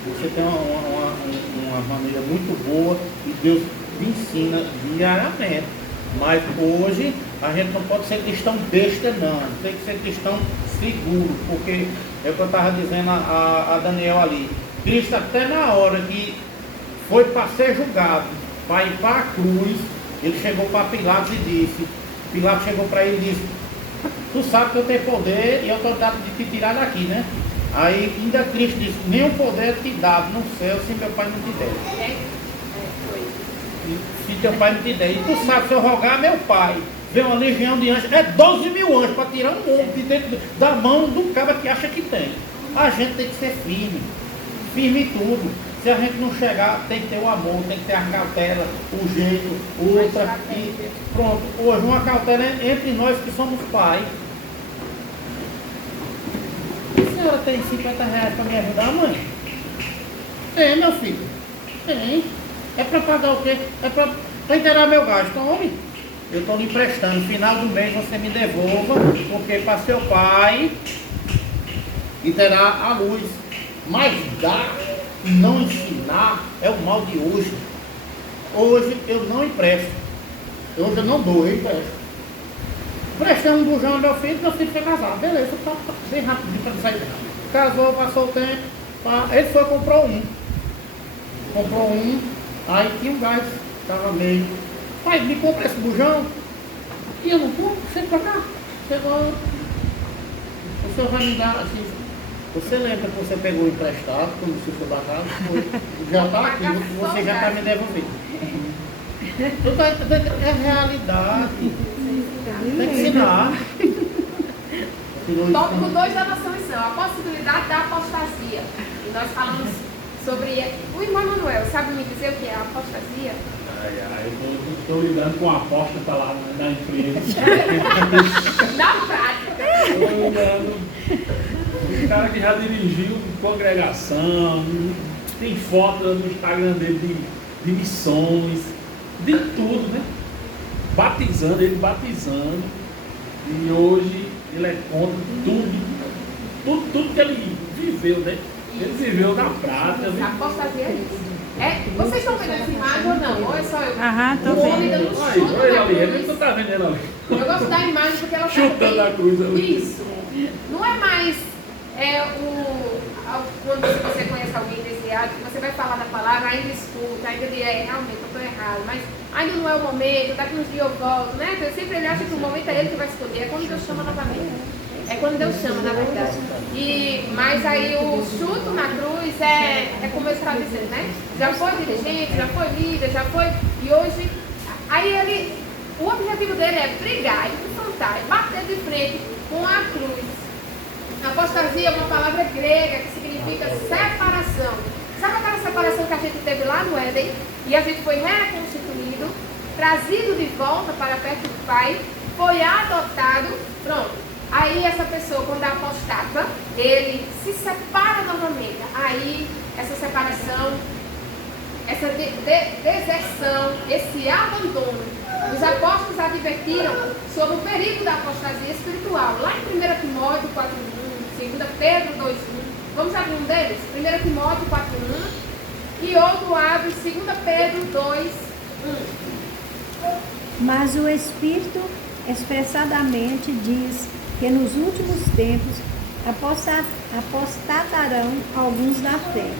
você tem uma maneira muito boa e Deus me ensina diariamente. Mas hoje a gente não pode ser cristão besta não, tem que ser cristão seguro, porque é o que eu estava dizendo a Daniel ali. Cristo até na hora que foi para ser julgado, para ir para a cruz, ele chegou para Pilatos e disse, Pilatos chegou para ele e disse, tu sabe que eu tenho poder e autoridade de te tirar daqui, né? Aí ainda Cristo disse, nenhum poder te dado no céu se meu pai não te der. Se teu pai não te der. E tu sabe, se eu rogar meu pai, vem uma legião de anjos, é 12 mil anjos para tirar um mundo de dentro da mão do cara que acha que tem. A gente tem que ser firme em tudo. Se a gente não chegar, tem que ter o amor, tem que ter a cautela, o jeito, outra. E pronto, hoje uma cautela entre nós que somos pais. A senhora tem 50 reais para me ajudar, mãe? Tem, meu filho. Tem. É para pagar o quê? É para inteirar meu gasto. Tome. Eu estou lhe emprestando. No final do mês você me devolva, porque para seu pai inteirar a luz. Mas dar e não ensinar é o mal de hoje. Hoje eu não empresto. Hoje eu não dou, eu empresto. Prestei um bujão ao meu filho foi casado. Beleza, tá bem rapidinho para sair. Casou, passou o tempo. Ele foi comprou um. Aí tinha um gás, estava meio. Pai, me compra esse bujão. E eu não compro, chega pra cá. Chegou. O senhor vai me dar assim. Você lembra que você pegou emprestado quando você foi pra casa? Já está aqui, você já está me devolvendo. É realidade. Tem que ensinar. Tópico 2 da nossa lição, a possibilidade da apostasia. E nós falamos sobre... O irmão Manuel, sabe me dizer o que é a apostasia? Eu estou lidando com a aposta que está lá na empresa. Na prática. Estou lidando. Um cara que já dirigiu congregação, tem foto no Instagram dele de missões, de tudo, né? Ele batizando. E hoje ele é contra tudo que ele viveu, né? Ele viveu na prática. A apostasia é isso. Vocês estão vendo essa imagem ou não? Ou é só eu? Aham, tô O homem vendo. dando chute na cruz. Tu tá vendo ela ali? Eu gosto da imagem porque ela Chutando a cruz ali. Isso. Não é mais quando você conhece alguém desse área, você vai falar da palavra, ainda escuta, ainda diz, realmente, eu estou errado, mas ainda não é o momento, daqui uns dias eu volto, né? Então, sempre ele acha que o momento é ele que vai escolher, é quando Deus chama novamente. É quando Deus chama, na verdade. Mas aí o chuto na cruz é como eu estava dizendo, né? Já foi dirigente, já foi líder, já foi. E hoje, o objetivo dele é brigar, é confrontar, é bater de frente com a cruz. Apostasia é uma palavra grega que significa separação. Sabe aquela separação que a gente teve lá no Éden? E a gente foi reconstituído, trazido de volta para perto do Pai, foi adotado, pronto. Aí essa pessoa, quando é apostata, ele se separa novamente. Aí essa separação, essa deserção, esse abandono, os apóstolos advertiram sobre o perigo da apostasia espiritual. Lá em 1 Timóteo 4:1, 2 Pedro 2:1, vamos abrir um deles? 1 Timóteo 4:1 e outro abre 2 Pedro 2:1. Mas o Espírito expressadamente diz que nos últimos tempos apostatarão alguns da fé,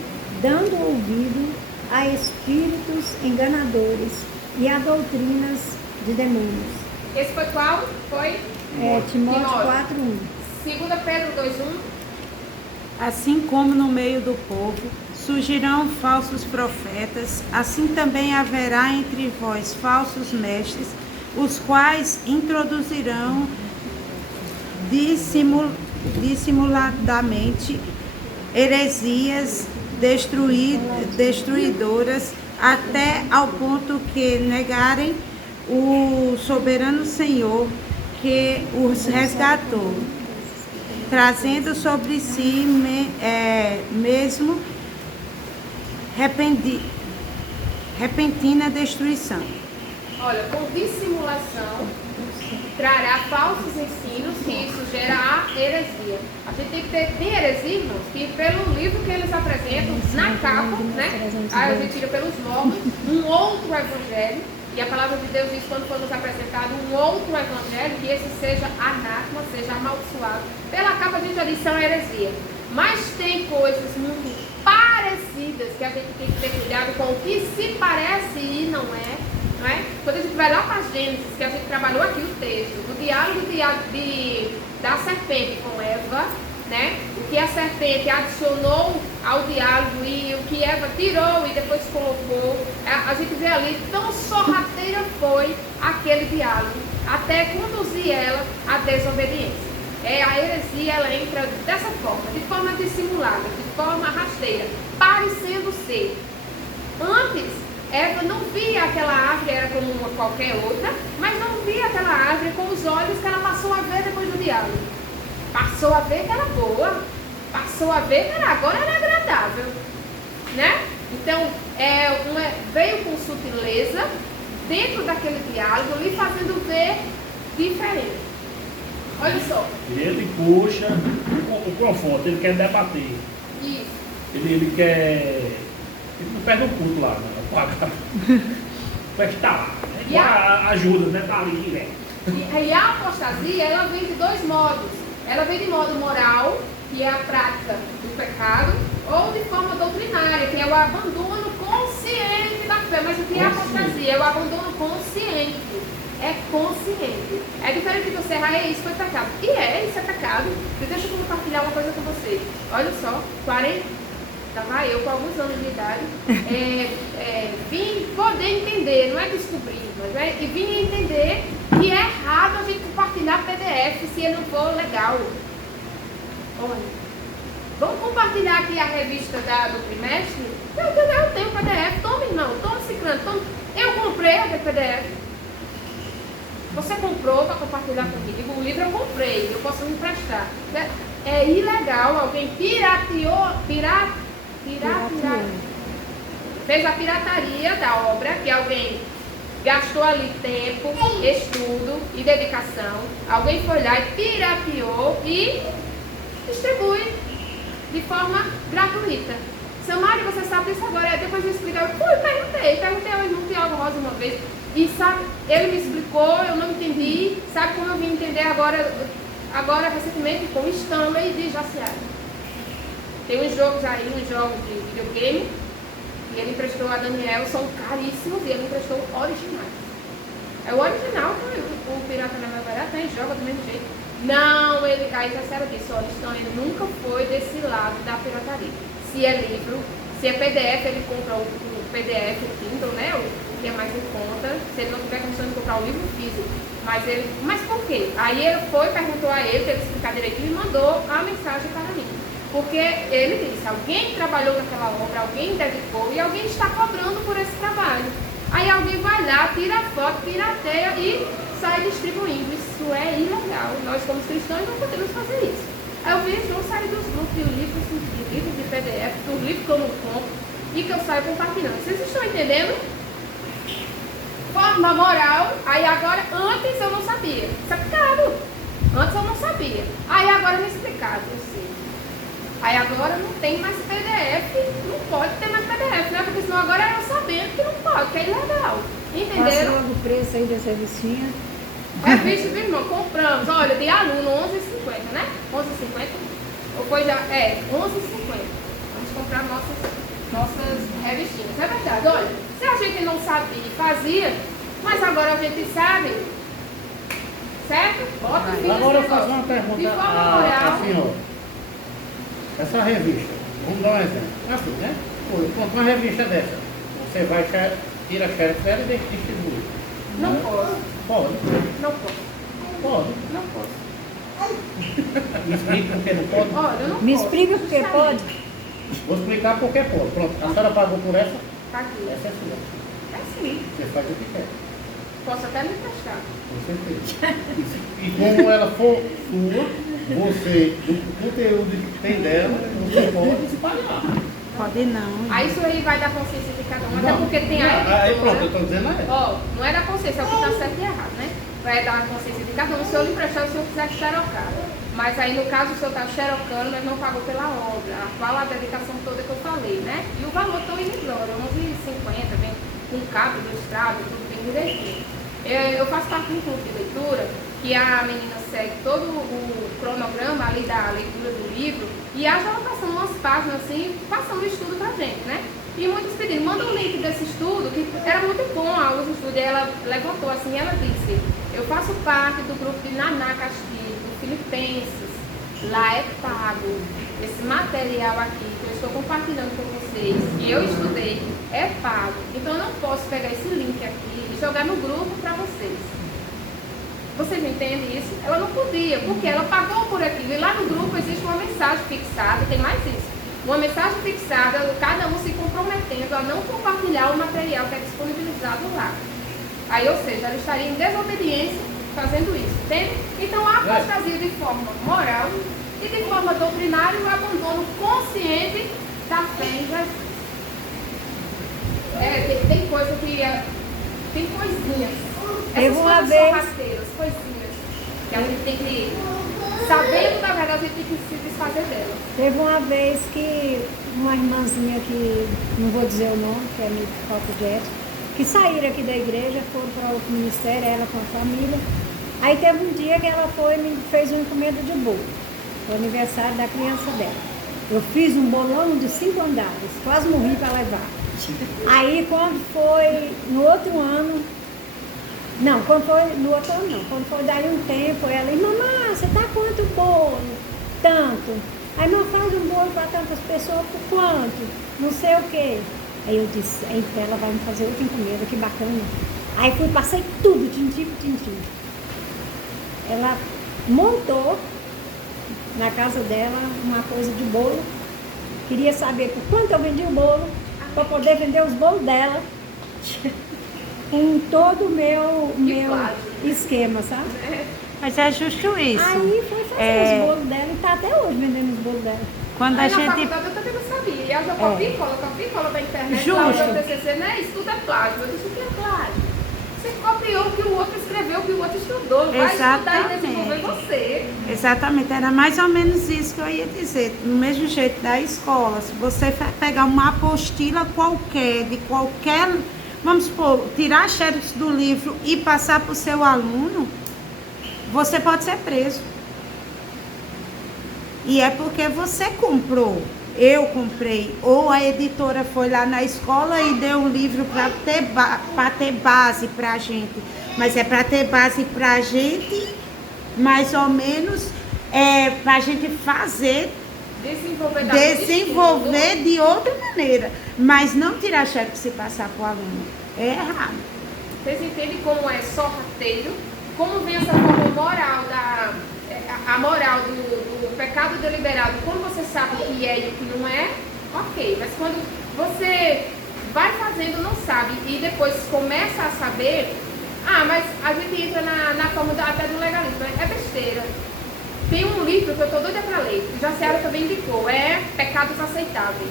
dando ouvido a espíritos enganadores e a doutrinas de demônios. Esse foi qual? Foi? Timóteo 4:1. 2 Pedro 2:1. Assim como no meio do povo surgirão falsos profetas, assim também haverá entre vós falsos mestres, os quais introduzirão dissimuladamente heresias destruidoras, até ao ponto que negarem o soberano Senhor que os resgatou, trazendo sobre si mesmo repentina destruição. Olha, com dissimulação trará falsos ensinos, que isso gera a heresia. A gente tem que ter heresia, irmãos, que pelo livro que eles apresentam na capa, né? Aí a gente tira pelos nomes, um outro evangelho, e a palavra de Deus diz, quando for nos apresentado um outro evangelho, que esse seja anátema, seja amaldiçoado. Pela capa a gente já diz, são heresia. Mas tem coisas muito parecidas que a gente tem que ter cuidado com o que se parece e não é. Não é? Quando a gente vai lá para Gênesis, que a gente trabalhou aqui o texto, do diálogo da serpente com Eva, né? O que a serpente adicionou ao diálogo e o que Eva tirou e depois colocou, a gente vê ali tão sorrateira foi aquele diálogo, até conduzir ela à desobediência. A heresia, ela entra dessa forma, de forma dissimulada, de forma rasteira, parecendo ser. Antes, Eva não via aquela árvore, era como uma qualquer outra, mas não via aquela árvore com os olhos que ela passou a ver depois do diálogo. Passou a ver que era boa, passou a ver que agora era agradável, né? Então, veio com sutileza, dentro daquele diálogo, lhe fazendo ver diferente. Olha só. Ele puxa o confronto, ele quer debater. Isso. Ele quer... Ele não perde o culto lá, não. Vai estar lá. Ajuda, né? Tá ali, né? E a apostasia, ela vem de dois modos. Ela vem de modo moral, que é a prática do pecado, ou de forma doutrinária, que é o abandono consciente da fé. Mas o que é a apostasia? É o abandono consciente. É consciente. É diferente de você errar, isso foi pecado. E isso é pecado. Deixa eu compartilhar uma coisa com vocês. Olha só, 40. Estava eu com alguns anos de idade, vim poder entender, não é descobrir, mas e vim entender que é errado a gente compartilhar PDF se ele não for legal. Olha, vamos compartilhar aqui a revista do trimestre? Eu tenho PDF, toma irmão, toma ciclano, toma. Eu comprei a PDF. Você comprou para compartilhar comigo, o livro eu comprei, eu posso me emprestar. É ilegal, alguém pirateou. Fez a pirataria da obra, que alguém gastou ali tempo, estudo e dedicação. Alguém foi lá e pirateou e distribui de forma gratuita. Samari, você sabe disso agora? Depois eu expliquei, perguntei ao irmão Tiago Rosa uma vez. E sabe, ele me explicou, eu não entendi. Sabe como eu vim entender agora recentemente? Com Stanley de Jaciara. Tem uns jogos aí, uns jogos de videogame, e ele emprestou a Daniel, são caríssimos, e ele emprestou originais. É o original, o pirata não é mais barato, né? Joga do mesmo jeito. Não, ele, aí já Sara disse, olha, então ele nunca foi desse lado da pirataria. Se é livro, se é PDF, ele compra o PDF, o Kindle, né? O que é mais em conta, se ele não tiver condição de comprar o livro físico. Mas por quê? Aí ele foi, perguntou a ele, teve que explicar direitinho e mandou a mensagem para mim. Porque ele disse, alguém trabalhou naquela obra, alguém dedicou e alguém está cobrando por esse trabalho. Aí alguém vai lá, tira a foto, pirateia e sai distribuindo. Isso é ilegal. Nós, como cristãos, não podemos fazer isso. Aí eu vejo, eu saio dos grupos de livros de PDF, dos livros que eu não compro e que eu saio compartilhando. Vocês estão entendendo? Forma moral. Aí agora, antes eu não sabia. Isso é caro. Antes eu não sabia. Aí agora me explicaram, eu sei. Aí agora não tem mais PDF, não pode ter mais PDF, né? Porque senão agora eu sabendo que não pode, que é ilegal. Entenderam? Passa logo o preço aí dessa revistinha. É visto, viu, irmão? Compramos, olha, de aluno, 11,50, né? 11,50? Ou foi já? É, 11,50. Vamos comprar nossas revistinhas. É verdade, olha, se a gente não sabia e fazia, mas agora a gente sabe, certo? Bota o fim Agora eu desse faço negócio. uma pergunta De forma à moral. senhora. Essa revista, vamos dar um exemplo. Assim, né? Compra uma revista dessa. Você vai, tira a xerox dela e distribui. Não Né? posso. Pode. Não posso. Pode. Não posso. Me explica por que não pode? Olha, eu não Me posso. explica por que Sabe? pode. Vou explicar por que pode. Pronto, a senhora pagou por essa? Tá aqui. Essa é sua. É sim. Você faz o que quer. Posso até me emprestar. Com certeza. E como ela for sua, você, o conteúdo que tem dela, você pode espalhar. Pode não. Aí isso aí vai dar consciência de cada um. Até Não. porque tem a Aí pronto, eu editora. estou dizendo a ela. Ó, não é da consciência, é o que está certo e errado, né? Vai dar a consciência de cada um. Se eu lhe emprestar, se eu quiser xerocar. Mas aí, no caso, o senhor está xerocando, mas não pagou pela obra. Qual a dedicação toda que eu falei, né? E o valor tão irrisório, 11,50, vem com cabo ilustrado, tudo bem direitinho. Eu faço parte de um clube de leitura, que a menina segue todo o cronograma ali da leitura do livro, e a já passando umas páginas assim, passando o estudo pra gente, né? E muitos pediram, manda o link desse estudo, que era muito bom os estudos, e ela levantou assim, ela disse, eu faço parte do grupo de Naná Castilho, do Filipenses, lá é pago, esse material aqui, que eu estou compartilhando com vocês, que eu estudei, é pago, então eu não posso pegar esse link aqui e jogar no grupo para vocês. Vocês entendem isso? Ela não podia, porque ela pagou por aquilo. E lá no grupo existe uma mensagem fixada, tem mais isso. Uma mensagem fixada, cada um se comprometendo a não compartilhar o material que é disponibilizado lá. Aí, ou seja, ela estaria em desobediência fazendo isso, entende? Então, a apostasia de forma moral e de forma doutrinária, o abandono consciente da fé em Jesus. Tem coisa que... tem coisinhas. Teve Essas uma coisas vez- sorrateiras, coisinhas, que a gente tem que, sabendo da verdade, a gente tem que se desfazer dela. Teve uma vez que uma irmãzinha que, não vou dizer o nome, que é meio de falta de ética, que saíram aqui da igreja, foram para outro ministério, ela com a família. Aí teve um dia que ela foi e me fez uma encomenda de bolo, o aniversário da criança dela. Eu fiz um bolão de 5 andares, quase morri para levar. Aí quando foi no outro ano, não, quando foi no outro ano não, quando foi daí um tempo, ela disse, mamãe, você tá quanto bolo? Tanto. Aí não faz um bolo para tantas pessoas, por quanto? Não sei o quê. Aí eu disse, aí ela vai me fazer outra encomenda, que bacana. Aí fui, passei tudo, tintim por tintim. Ela montou na casa dela uma coisa de bolo. Queria saber por quanto eu vendi o bolo, para poder vender os bolos dela. Com todo o meu plágio. esquema, sabe? Mas é justo isso. Aí foi fazer os bolos dela e tá até hoje vendendo os bolos dela. Quando a Aí na gente. faculdade eu também não sabia. E ela já copia e cola da internet, Justo. lá o meu TCC, né? Isso tudo é plágio. Eu disse, o que é plágio? Você copiou o que o outro escreveu, o que o outro estudou. Vai estudar e desenvolver você. Exatamente, era mais ou menos isso que eu ia dizer. Do mesmo jeito da escola, se você pegar uma apostila qualquer, de qualquer, vamos supor, tirar a xerox do livro e passar para o seu aluno, você pode ser preso. E é porque você comprou eu comprei, ou a editora foi lá na escola e deu um livro para ter base para a gente. Mas é para ter base para a gente, mais ou menos, para a gente fazer, desenvolver de outra maneira. Mas não tirar xerox e se passar para o aluno. É errado. Vocês entendem como é sorrateiro? Como vem essa forma moral a moral do pecado deliberado? Quando você sabe o que é e o que não é, ok. Mas quando você vai fazendo, não sabe, e depois começa a saber, mas a gente entra na forma até do legalismo. É besteira. Tem um livro que eu estou doida para ler, que Jaciara também indicou, é Pecados Aceitáveis.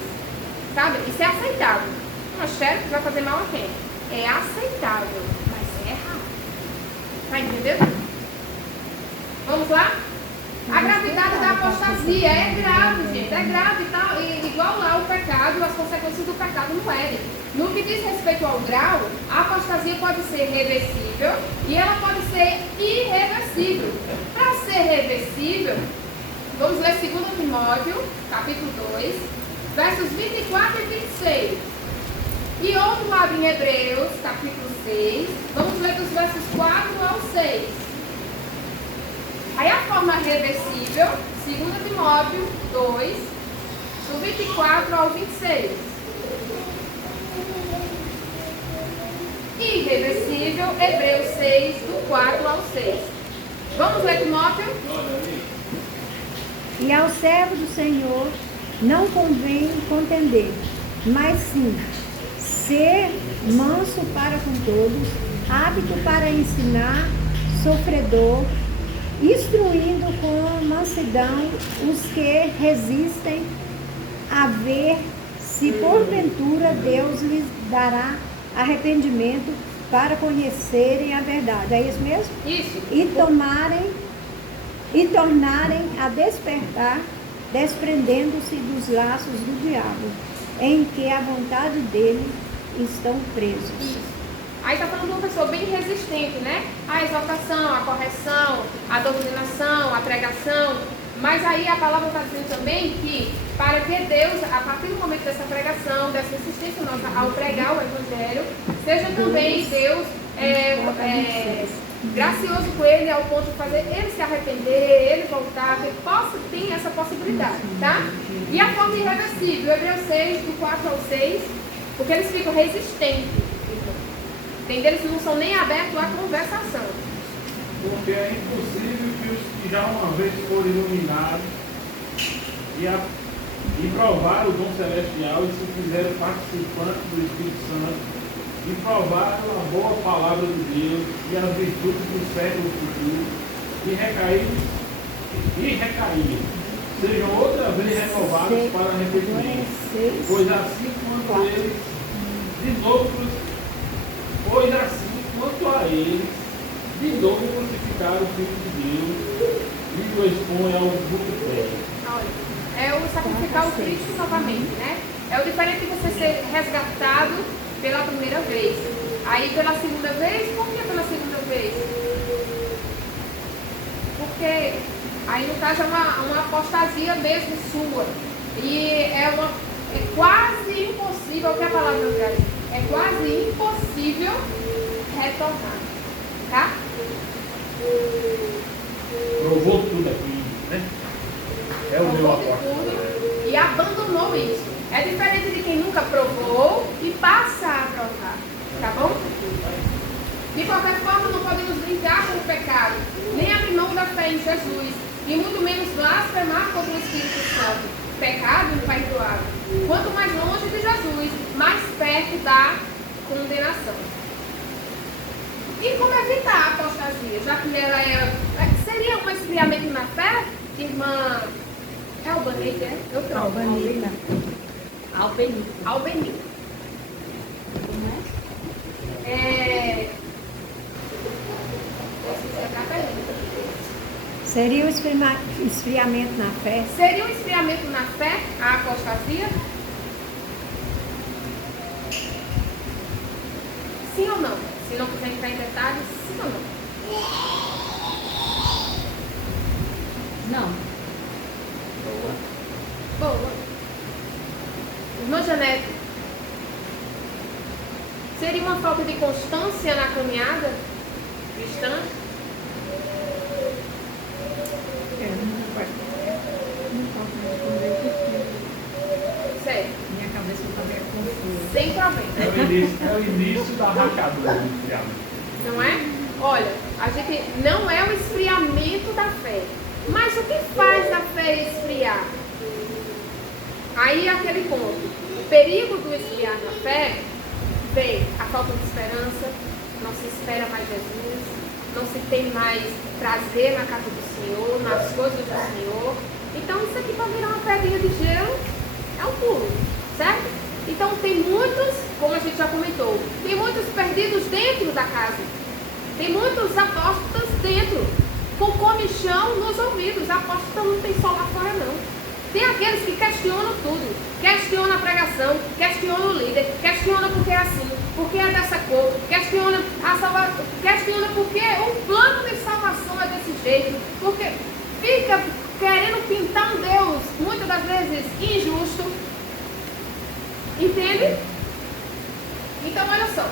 Sabe? Isso é aceitável. Uma xerox vai fazer mal a quem? É aceitável, mas é errado. Tá entendendo? Vamos lá? A gravidade da apostasia é grave, gente. É grave, tá? Igual lá o pecado, as consequências do pecado no Éden. No que diz respeito ao grau, a apostasia pode ser reversível e ela pode ser irreversível. Para ser reversível, vamos ler 2 Timóteo, capítulo 2, versos 24 e 26. E outro lado em Hebreus, capítulo 6, vamos ler dos versos 4 ao 6. Aí a forma reversível, 2 Timóteo 2, do 24 ao 26. Irreversível, Hebreus 6, do 4 ao 6. Vamos ler, Timóteo? E ao servo do Senhor não convém contender, mas sim ser manso para com todos, hábito para ensinar, sofredor, instruindo com mansidão os que resistem, a ver se porventura Deus lhes dará arrependimento para conhecerem a verdade. É isso mesmo? Isso. E tornarem a despertar, desprendendo-se dos laços do diabo, em que a vontade dele estão presos. Isso. Aí está falando de uma pessoa bem resistente, né? A exaltação, a correção, a doutrinação, a pregação. Mas aí a palavra está dizendo também que para que Deus, a partir do momento dessa pregação, dessa insistência nossa ao pregar o Evangelho, seja também Deus gracioso com ele ao ponto de fazer ele se arrepender, ele voltar, que tem essa possibilidade, tá? E a forma irreversível, Hebreus 6, do 4 ao 6, porque eles ficam resistentes. Entendeu? Eles não são nem abertos à conversação. Porque é impossível que os que já uma vez foram iluminados e provaram o dom celestial e se fizeram participantes do Espírito Santo e provaram a boa palavra de Deus e as virtudes do século futuro e recaíram, sejam outra vez renovados para arrependimento. Pois assim quanto a eles, de novo crucificaram o Filho de Deus e o expõe ao vitupério. É o sacrificar o Cristo novamente, né? É o diferente de você ser resgatado pela primeira vez. Aí pela segunda vez, por que pela segunda vez? Porque aí no caso é uma apostasia mesmo sua. E é quase impossível, o que a palavra traz? É quase impossível retornar. Tá? Provou tudo aqui, né? É o meu aposto. E abandonou isso. É diferente de quem nunca provou e passa a provar. Tá bom? De qualquer forma, não podemos brincar com o pecado, nem abrir mão da fé em Jesus, e muito menos blasfemar contra o Espírito Santo. Pecado imperdoável. Quanto mais longe de Jesus, mais perto da condenação. E como evitar a apostasia? Já que ela seria um esfriamento na fé, irmã Albanita, é? Eu troco. Albanita. Albenita. Seria um esfriamento na fé? Seria um esfriamento na fé a apostasia? Sim ou não? Se não quiser entrar em detalhes, sim ou não? Não. Boa. uma falta de constância na caminhada cristã? Não posso responder porque Certo. minha cabeça também é confusa. Sem problema. É o início da rachadura do esfriamento. Não é? Olha, a gente não é o esfriamento da fé. Mas o que faz a fé esfriar? Aí é aquele ponto. O perigo do esfriar na fé vem a falta de esperança, não se espera mais Jesus, não se tem mais prazer na casa do Senhor, nas coisas do Senhor. Então isso aqui vai virar uma pedrinha de gelo, é um pulo, certo? Então tem muitos, como a gente já comentou, tem muitos perdidos dentro da casa. Tem muitos apóstolos dentro, com comichão nos ouvidos. Apóstolo não tem só lá fora não. Tem aqueles que questionam tudo. Questiona a pregação, questiona o líder, questiona porque é assim, porque é dessa cor, questiona a salvação, questiona porque o plano de salvação é desse jeito, porque fica querendo pintar um Deus, muitas das vezes, injusto. Entende? Então, olha só.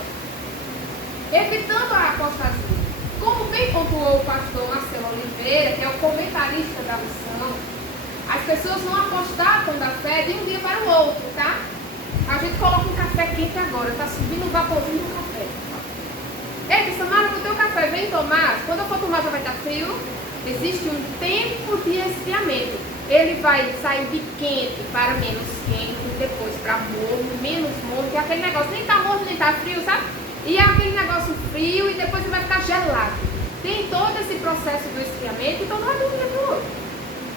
Evitando a apostasia. Como bem pontuou o pastor Marcelo Oliveira, que é o comentarista da missão, as pessoas não apostatam da fé de um dia para o outro, tá? A gente coloca um café quente agora, tá subindo o vaporzinho do café. Ei, Samara, o teu café vem tomar, quando eu for tomar já vai estar frio. Existe um tempo de esfriamento. Ele vai sair de quente para menos quente, depois para morno, menos morno, que é aquele negócio nem tá morno nem tá frio, sabe? E é aquele negócio frio e depois ele vai ficar gelado. Tem todo esse processo do esfriamento, então não é de um dia para o outro,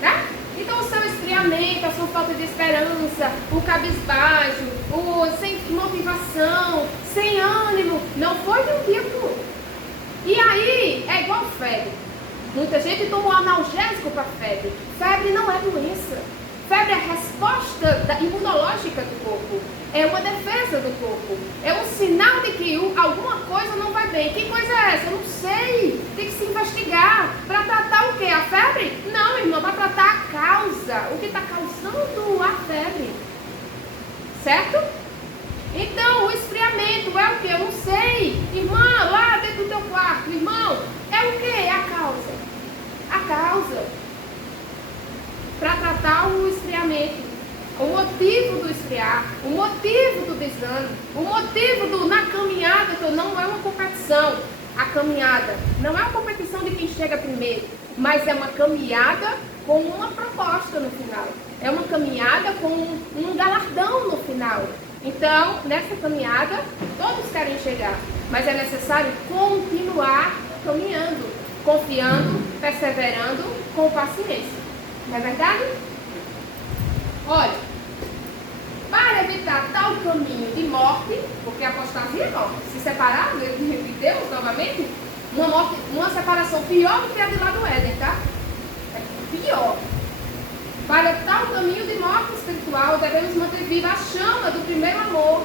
tá? Então o seu esfriamento, a sua falta de esperança, o cabisbaixo, o sem motivação, sem ânimo, não foi de um dia para o outro. E aí é igual febre. Muita gente toma um analgésico para febre. Febre não é doença. Febre é a resposta imunológica do corpo. É uma defesa do corpo. É um sinal de que alguma coisa não vai bem. Que coisa é essa? Eu não sei. Tem que se investigar. Para tratar o quê? A febre? Não, irmão, para tratar a causa. O que está causando a febre. Certo? Então, o esfriamento é o quê? Eu não sei. Irmã, lá dentro do teu quarto, irmão, é o quê? É a causa. A causa. Para tratar o esfriamento. O motivo do esfriar, o motivo do desânimo, o motivo na caminhada, que não é uma competição. A caminhada não é uma competição de quem chega primeiro, mas é uma caminhada com uma proposta no final. É uma caminhada com um galardão no final. Então, nessa caminhada, todos querem chegar, mas é necessário continuar caminhando, confiando, perseverando, com paciência. Não é verdade? Olha, para evitar tal caminho de morte, porque a apostasia é morte, se separar de Deus novamente, uma separação pior do que a de lá do Éden, tá? É pior. Para tal caminho de morte espiritual, devemos manter viva a chama do primeiro amor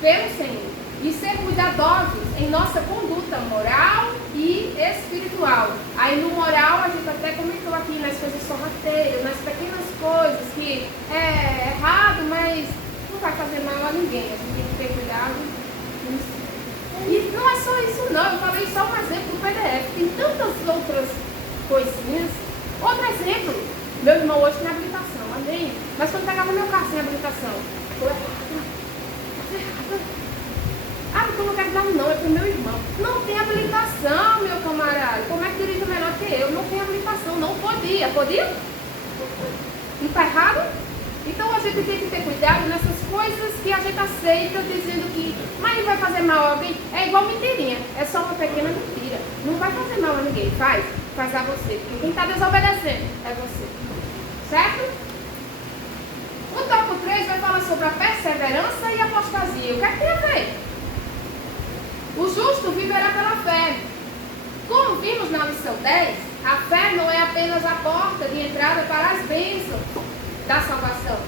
pelo Senhor e ser cuidadosos em nossa conduta moral e espiritual. Aí no moral a gente até comentou aqui nas coisas sorrateiras, nas pequenas coisas que é errado, mas não vai fazer mal a ninguém. A gente tem que ter cuidado. E não é só isso não, eu falei só um exemplo do PDF. Tem tantas outras coisinhas. Outro exemplo, meu irmão hoje tem habilitação, amém? Mas quando pegava meu carro sem habilitação, foi errado. Ah, porque eu não quero dar não, é pro meu irmão. Não tem habilitação, meu camarada. Como é que dirige melhor que eu? Não tem habilitação, não podia. Podia? Não está errado? Então a gente tem que ter cuidado nessas coisas que a gente aceita, dizendo que mas vai fazer mal a alguém. É igual mentirinha, é só uma pequena mentira. Não vai fazer mal a ninguém, faz a você. Porque quem está desobedecendo é você. Certo? O tópico 3 vai falar sobre a perseverança e a apostasia. O que é que tem a ver? O justo viverá pela fé. Como vimos na lição 10, a fé não é apenas a porta de entrada para as bênçãos da salvação,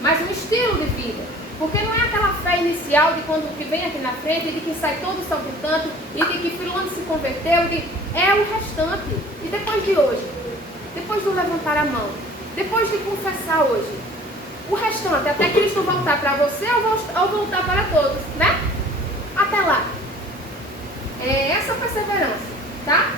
mas um estilo de vida. Porque não é aquela fé inicial de quando que vem aqui na frente, de que sai todo saltitando, e de que fulano se converteu, é o restante. E depois de hoje? Depois de levantar a mão? Depois de confessar hoje? O restante, até Cristo voltar para você ou voltar para todos, né? até lá. É essa perseverança, tá?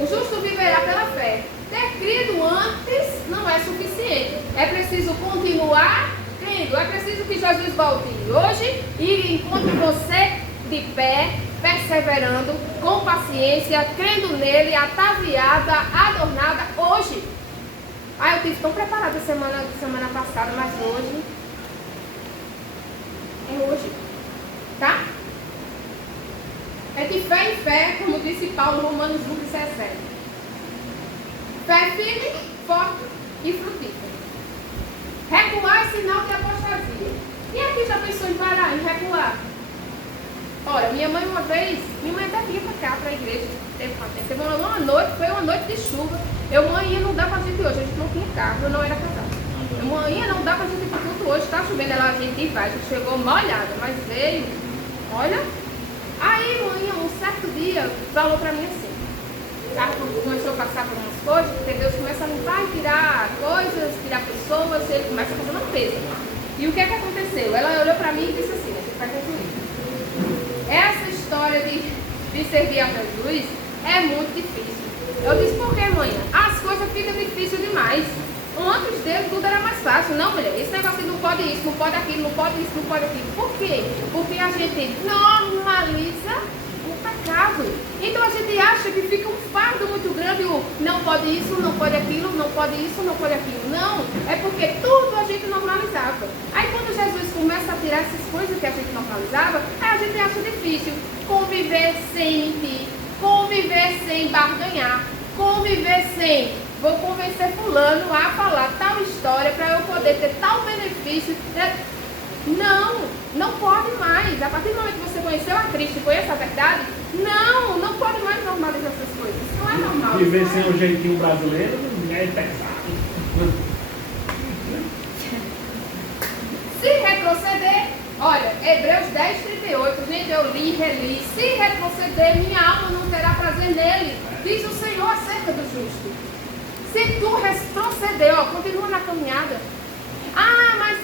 O justo viverá pela fé. Ter crido antes não é suficiente. É preciso continuar crendo. É preciso que Jesus volte hoje e encontre você de pé, perseverando, com paciência, crendo nele, ataviada, adornada hoje. Eu tive tão preparada semana passada, mas hoje é hoje, tá? É de fé em fé, como disse Paulo em Romanos 1:17. Fé firme, forte e frutífera. Recuar é sinal de apostasia. E aqui já pensou em parar, em recuar? Olha, minha mãe até vinha pra cá, pra igreja, teve uma noite, foi uma noite de chuva. Mãe, não dá pra gente hoje, a gente não tinha carro, eu não era casada. Mãe, não dá pra gente ir pro culto hoje, tá chovendo, a gente vai, chegou molhada, mas veio, olha. Aí, mãe, um certo dia, falou pra mim assim, o carro começou a passar por umas coisas, porque Deus começa a limpar e tirar coisas, tirar pessoas, ele começa a fazer uma limpeza. E o que é que aconteceu? Ela olhou pra mim e disse assim, você vai concluir. Essa história de servir a Jesus é muito difícil. Eu disse, por que, mãe? As coisas ficam difíceis demais. Antes dele tudo era mais fácil. Não, mulher, esse negócio de não pode isso, não pode aquilo, não pode isso, não pode aquilo. Por quê? Porque a gente normaliza o pecado. Então a gente acha que fica um fardo muito grande, o não pode isso, não pode aquilo, não pode isso, não pode aquilo. Não, é porque tudo a gente normalizava. Aí quando Jesus começa a tirar essas coisas que a gente normalizava, aí a gente acha difícil conviver sem mentir, conviver sem barganhar, conviver sem vou convencer fulano a falar tal história para eu poder ter tal benefício. Não pode mais. A partir do momento que você conheceu a Cristo e conhece a verdade, não pode mais normalizar essas coisas. Isso não é normal. Viver sem o jeitinho brasileiro é pesado. Se retroceder, olha, Hebreus 10:38, gente, eu li e reli. Se retroceder, minha alma não terá prazer nele, diz o Senhor acerca do justo. Se tu retroceder, continua na caminhada. Mas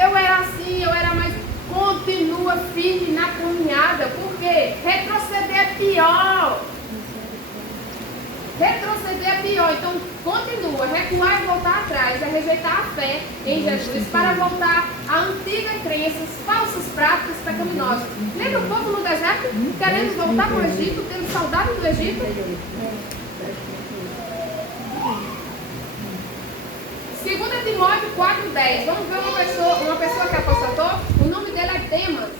eu era assim, eu era mais. Continua firme na caminhada. Por quê? Retroceder é pior. Retroceder é pior. Então, continua. Recuar e voltar atrás. É rejeitar a fé em Jesus para voltar à antiga crenças, falsas práticas pecaminosas. Lembra o povo no deserto? Querendo voltar para o Egito, tendo saudade do Egito? 2 Timóteo 4:10. Vamos ver uma pessoa que apostatou. O nome dele é Demas.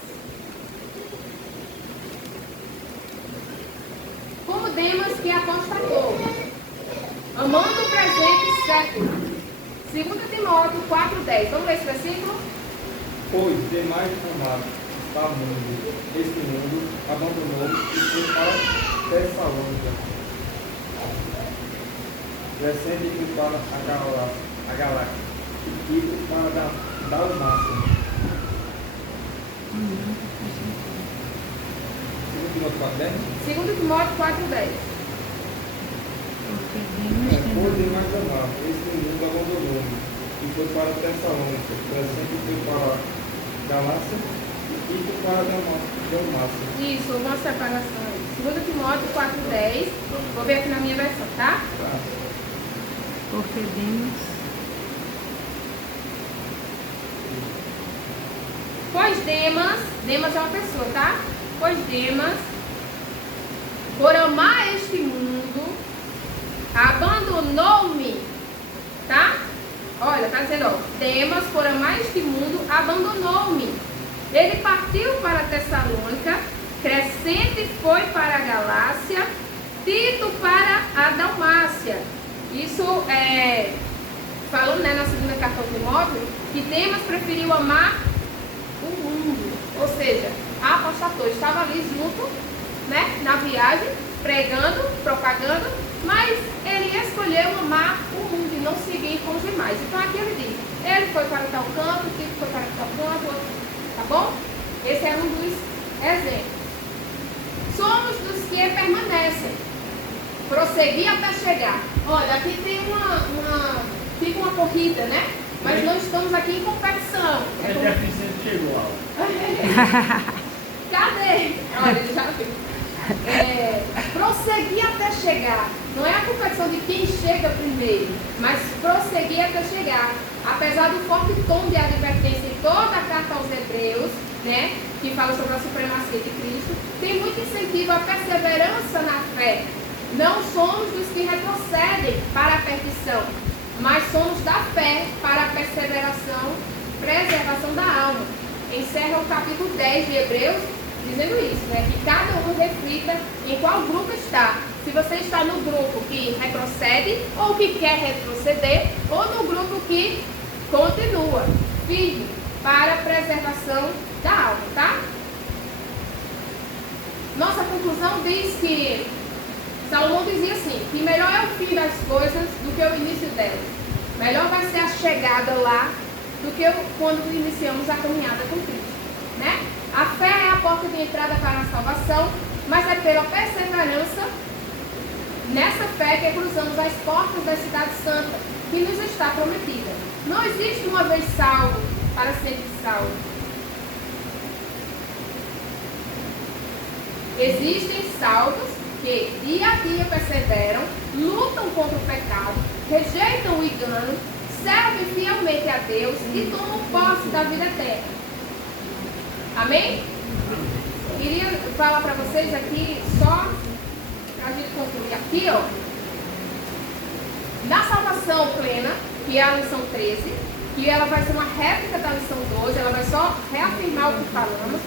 Como Demas que apostatou, amando o presente século. 2 Timóteo 4:10. Vamos ler esse versículo? Pois demais amado está mundo, este mundo abandonou e foi para Tessalônica. Descende e para a galáxia, e Tito para dar o máximo. 2 Timóteo 4:10. Pois demais amado, este mundo abandonou-me e foi para Tessalônica. Descende e foi para a galáxia, e Tito para dar o máximo. Isso, uma separação aí. 2 Timóteo 4:10. Vou ver aqui na minha versão, tá? Porque Pois Demas é uma pessoa, tá? Pois Demas, por amar este mundo, abandonou-me, tá? Olha, tá dizendo, ó, Demas, por amar este mundo, abandonou-me. Ele partiu para Tessalônica, Crescente foi para a Galácia, Tito para a Dalmácia. Isso falando, né, na segunda carta ao Timóteo, que Demas preferiu amar o mundo, ou seja, apostatou, estava ali junto, né, na viagem, pregando, propagando, mas ele escolheu amar o mundo e não seguir com os demais. Então aqui ele diz, ele foi para tal canto, Tito foi para tal canto, outro, tá bom? Esse é um dos exemplos. Somos dos que permanecem, prosseguir até chegar. Olha, aqui tem fica uma corrida, né? mas não estamos aqui em competição. A deficiente chegou, Aula. Cadê? Olha, ele já viu. Prosseguir até chegar. Não é a competição de quem chega primeiro, mas prosseguir até chegar. Apesar do forte tom de advertência em toda a carta aos Hebreus, né, que fala sobre a supremacia de Cristo, tem muito incentivo à perseverança na fé. Não somos dos que retrocedem para a perdição, mas somos da fé para a preservação da alma. Encerra o capítulo 10 de Hebreus dizendo isso, né? Que cada um reflita em qual grupo está. Se você está no grupo que retrocede ou que quer retroceder, ou no grupo que continua firme para a preservação da alma, tá? Nossa conclusão diz que Salomão dizia assim, que melhor é o fim das coisas do que o início delas. Melhor vai ser a chegada lá do que quando iniciamos a caminhada com Cristo, né? A fé é a porta de entrada para a salvação, mas é pela perseverança nessa fé que cruzamos as portas da cidade santa, que nos está prometida. Não existe uma vez salvo, para sempre salvo. Existem salvos que dia a dia perseveram, lutam contra o pecado, rejeitam o engano, servem fielmente a Deus e tomam posse da vida eterna. Amém? Queria falar para vocês aqui, só para a gente concluir aqui, ó. Na salvação plena, que é a lição 13, que ela vai ser uma réplica da lição 12, ela vai só reafirmar o que falamos.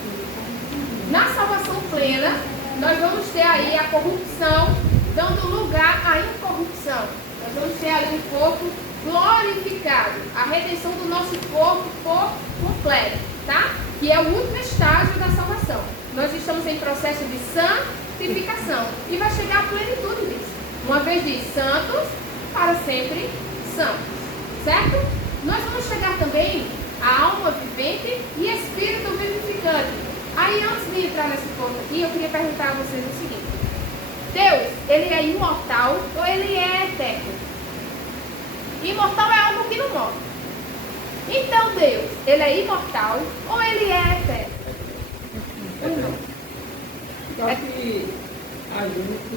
Na salvação plena, nós vamos ter aí a corrupção, dando lugar à incorrupção. Nós vamos ter aí um corpo glorificado, a redenção do nosso corpo por completo, tá? Que é o último estágio da salvação. Nós estamos em processo de santificação e vai chegar à plenitude disso. Uma vez de santos, para sempre santos, certo? Nós vamos chegar também à alma vivente e espírito vivificante. Aí, antes de entrar nesse ponto aqui, eu queria perguntar a vocês o seguinte: Deus, ele é imortal ou ele é eterno? Imortal é algo que não morre. Então Deus, ele é imortal ou ele é eterno? Só que a gente,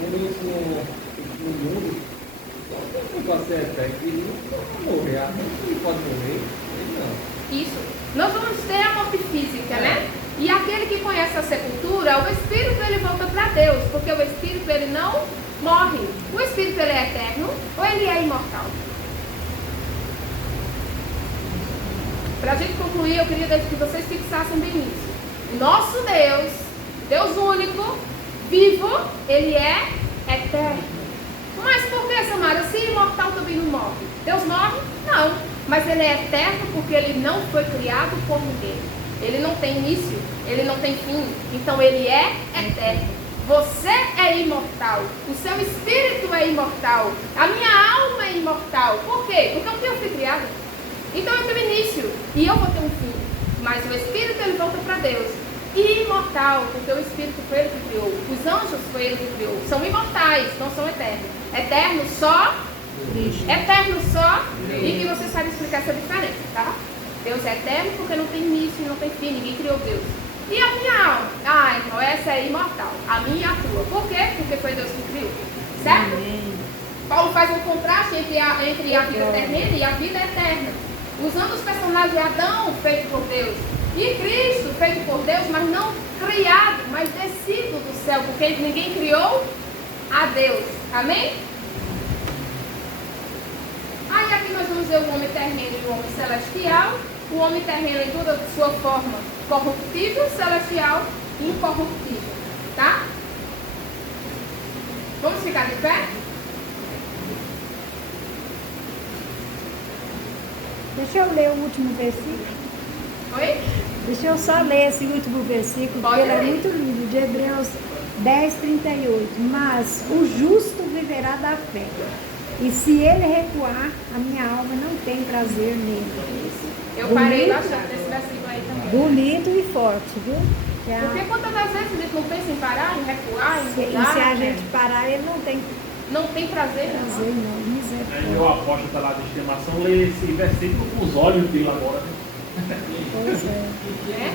no mundo, não pode ser eterno, ele não morrer, a gente pode morrer, ele não. Isso. Nós vamos ter a morte física, né? E aquele que conhece a sepultura, o espírito ele volta para Deus, porque o espírito ele não morre. O espírito ele é eterno ou ele é imortal? Para a gente concluir, eu queria que vocês fixassem bem isso. O nosso Deus, Deus único, vivo, ele é eterno. Mas por que, Samara? Se imortal também não morre. Deus morre? Não. Mas ele é eterno porque ele não foi criado por ninguém. Ele não tem início, ele não tem fim. Então ele é eterno. Você é imortal. O seu espírito é imortal. A minha alma é imortal. Por quê? Porque eu fui criada. Então eu tenho início e eu vou ter um fim. Mas o espírito ele volta para Deus. E imortal, porque o espírito foi ele que criou. Os anjos foi ele que criou. São imortais, não são eternos. Eterno só Cristo. Eterno só e que você sabe explicar essa diferença, tá? Deus é eterno porque não tem início e não tem fim. Ninguém criou Deus. E a minha alma? Ah, irmão, essa é imortal. A minha e a tua. Por quê? Porque foi Deus que criou. Certo? Amém. Paulo faz um contraste entre a vida terrena e a vida eterna. Usando os personagens de Adão, feito por Deus, e Cristo, feito por Deus, mas não criado, mas descido do céu, porque ninguém criou a Deus. Amém? Aí aqui nós vamos ver o homem terreno e o homem celestial. O homem terreno em toda sua forma corruptível, celestial e incorruptível. Tá? Vamos ficar de pé? Deixa eu ler o último versículo. Oi? Deixa eu só ler esse último versículo, porque ele é muito lindo, de Hebreus 10, 38. Mas o justo viverá da fé, e se ele recuar, a minha alma não tem prazer nele. Eu parei bastante nesse versículo aí também. Bonito e forte, viu? Porque quantas das vezes a gente não pensa em parar, em recuar, em mudar? E se a gente parar, ele não tem Não tem prazer, Prazer não. não, misericórdia. Aí o apóstolo está lá de estimação, lê esse versículo com os olhos dele agora. Pois é. Né?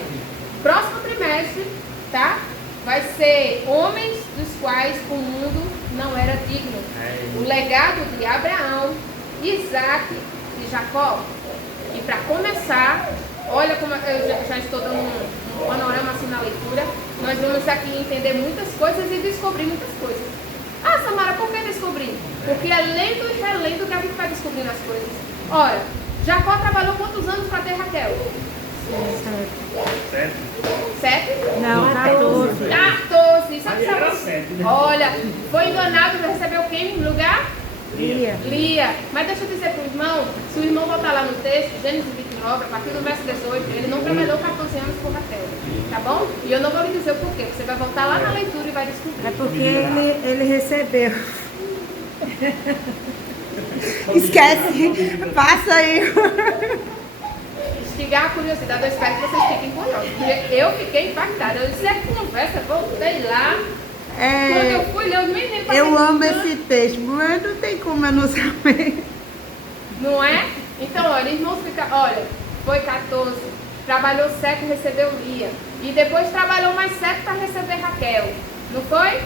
Próximo trimestre, tá? Vai ser homens dos quais o mundo não era digno. O legado de Abraão, Isaac e Jacó. E para começar, olha como eu já estou dando um panorama assim na leitura. Nós vamos aqui entender muitas coisas e descobrir muitas coisas. Ah, Samara, por que descobrir? Porque é lendo e relendo que a gente vai descobrindo as coisas. Ora, Jacó trabalhou quantos anos para ter Raquel? 7? Não, 14. 14. Sabe, Aí era 7, né? Olha, foi enganado e recebeu quem no lugar? Lia. Lia. Mas deixa eu dizer para o irmão, se o irmão voltar lá no texto, Gênesis 29, a partir do verso 18, ele não trabalhou 14 anos por Raquel. Tá bom? E eu não vou lhe dizer o porquê. Você vai voltar lá na leitura e vai descobrir. É porque ele recebeu. Esquece. Passa aí. Instigar a curiosidade, eu espero que vocês fiquem curiosos. Porque eu fiquei impactada. Eu disse, é conversa, voltei lá. Quando eu fui ler, eu nem passei. Eu amo esse texto, mas não tem como eu não saber. Não é? Então, olha, irmãos, olha, foi 14, trabalhou 7 e recebeu Lia. E depois trabalhou mais 7 para receber Raquel. Não foi?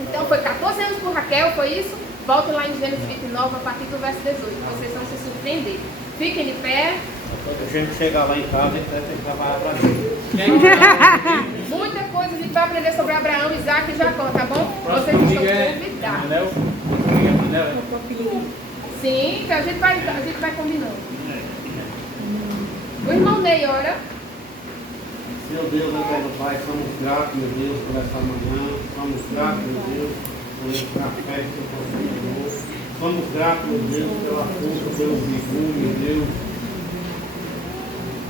Então, foi 14 anos por Raquel, foi isso? Volte lá em Gênesis 29, a partir do verso 18. Vocês vão se surpreender. Fiquem de pé. Quando a gente chegar lá em casa, a gente vai ter que trabalhar para Deus. Muita coisa a gente vai aprender sobre Abraão, Isaac e Jacó, tá bom? Vocês estão convidados. Sim, que a gente vai combinando. O irmão Ney, ora. Meu Deus, eterno Pai, somos gratos, meu Deus, por essa manhã. Somos gratos, meu Deus, por esse café que o Senhor nos deu. Somos gratos, meu Deus, pela força, pelo vigor, meu Deus,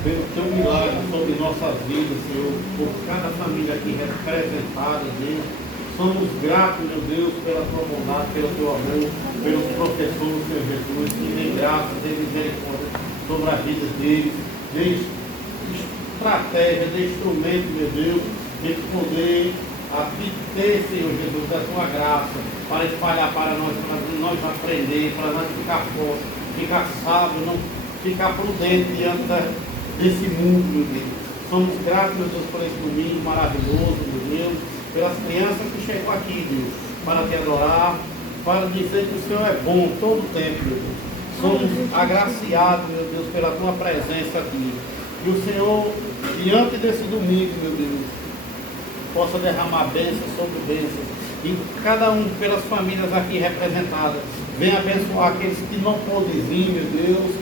pelo teu milagre sobre nossas vidas, Senhor, por cada família aqui representada, Deus. Somos gratos, meu Deus, pela tua bondade, pelo teu amor, pelos professores, Senhor Jesus, que dê graça, dê misericórdia sobre a vida deles, dê estratégia, dê instrumento, meu Deus, de poder aqui ter, Senhor Jesus, da tua graça, para espalhar para nós aprender, para nós ficar forte, ficar sábio, não ficar prudente diante desse mundo, meu Deus. Somos gratos, meu Deus, por esse domingo maravilhoso, meu Deus, pelas crianças que chegam aqui, Deus, para te adorar, para dizer que o Senhor é bom todo o tempo, meu Deus. Somos agraciados, meu Deus, pela tua presença aqui. E o Senhor, diante desse domingo, meu Deus, possa derramar bênçãos sobre bênçãos. E cada um, pelas famílias aqui representadas, venha abençoar aqueles que não podem vir, meu Deus.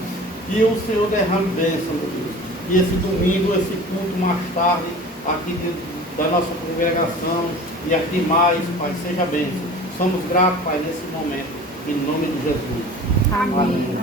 E o Senhor derrame bênção, meu Deus. E esse domingo, esse culto mais tarde, aqui da nossa congregação e aqui mais, Pai, seja bênção. Somos gratos, Pai, nesse momento, em nome de Jesus. Amém.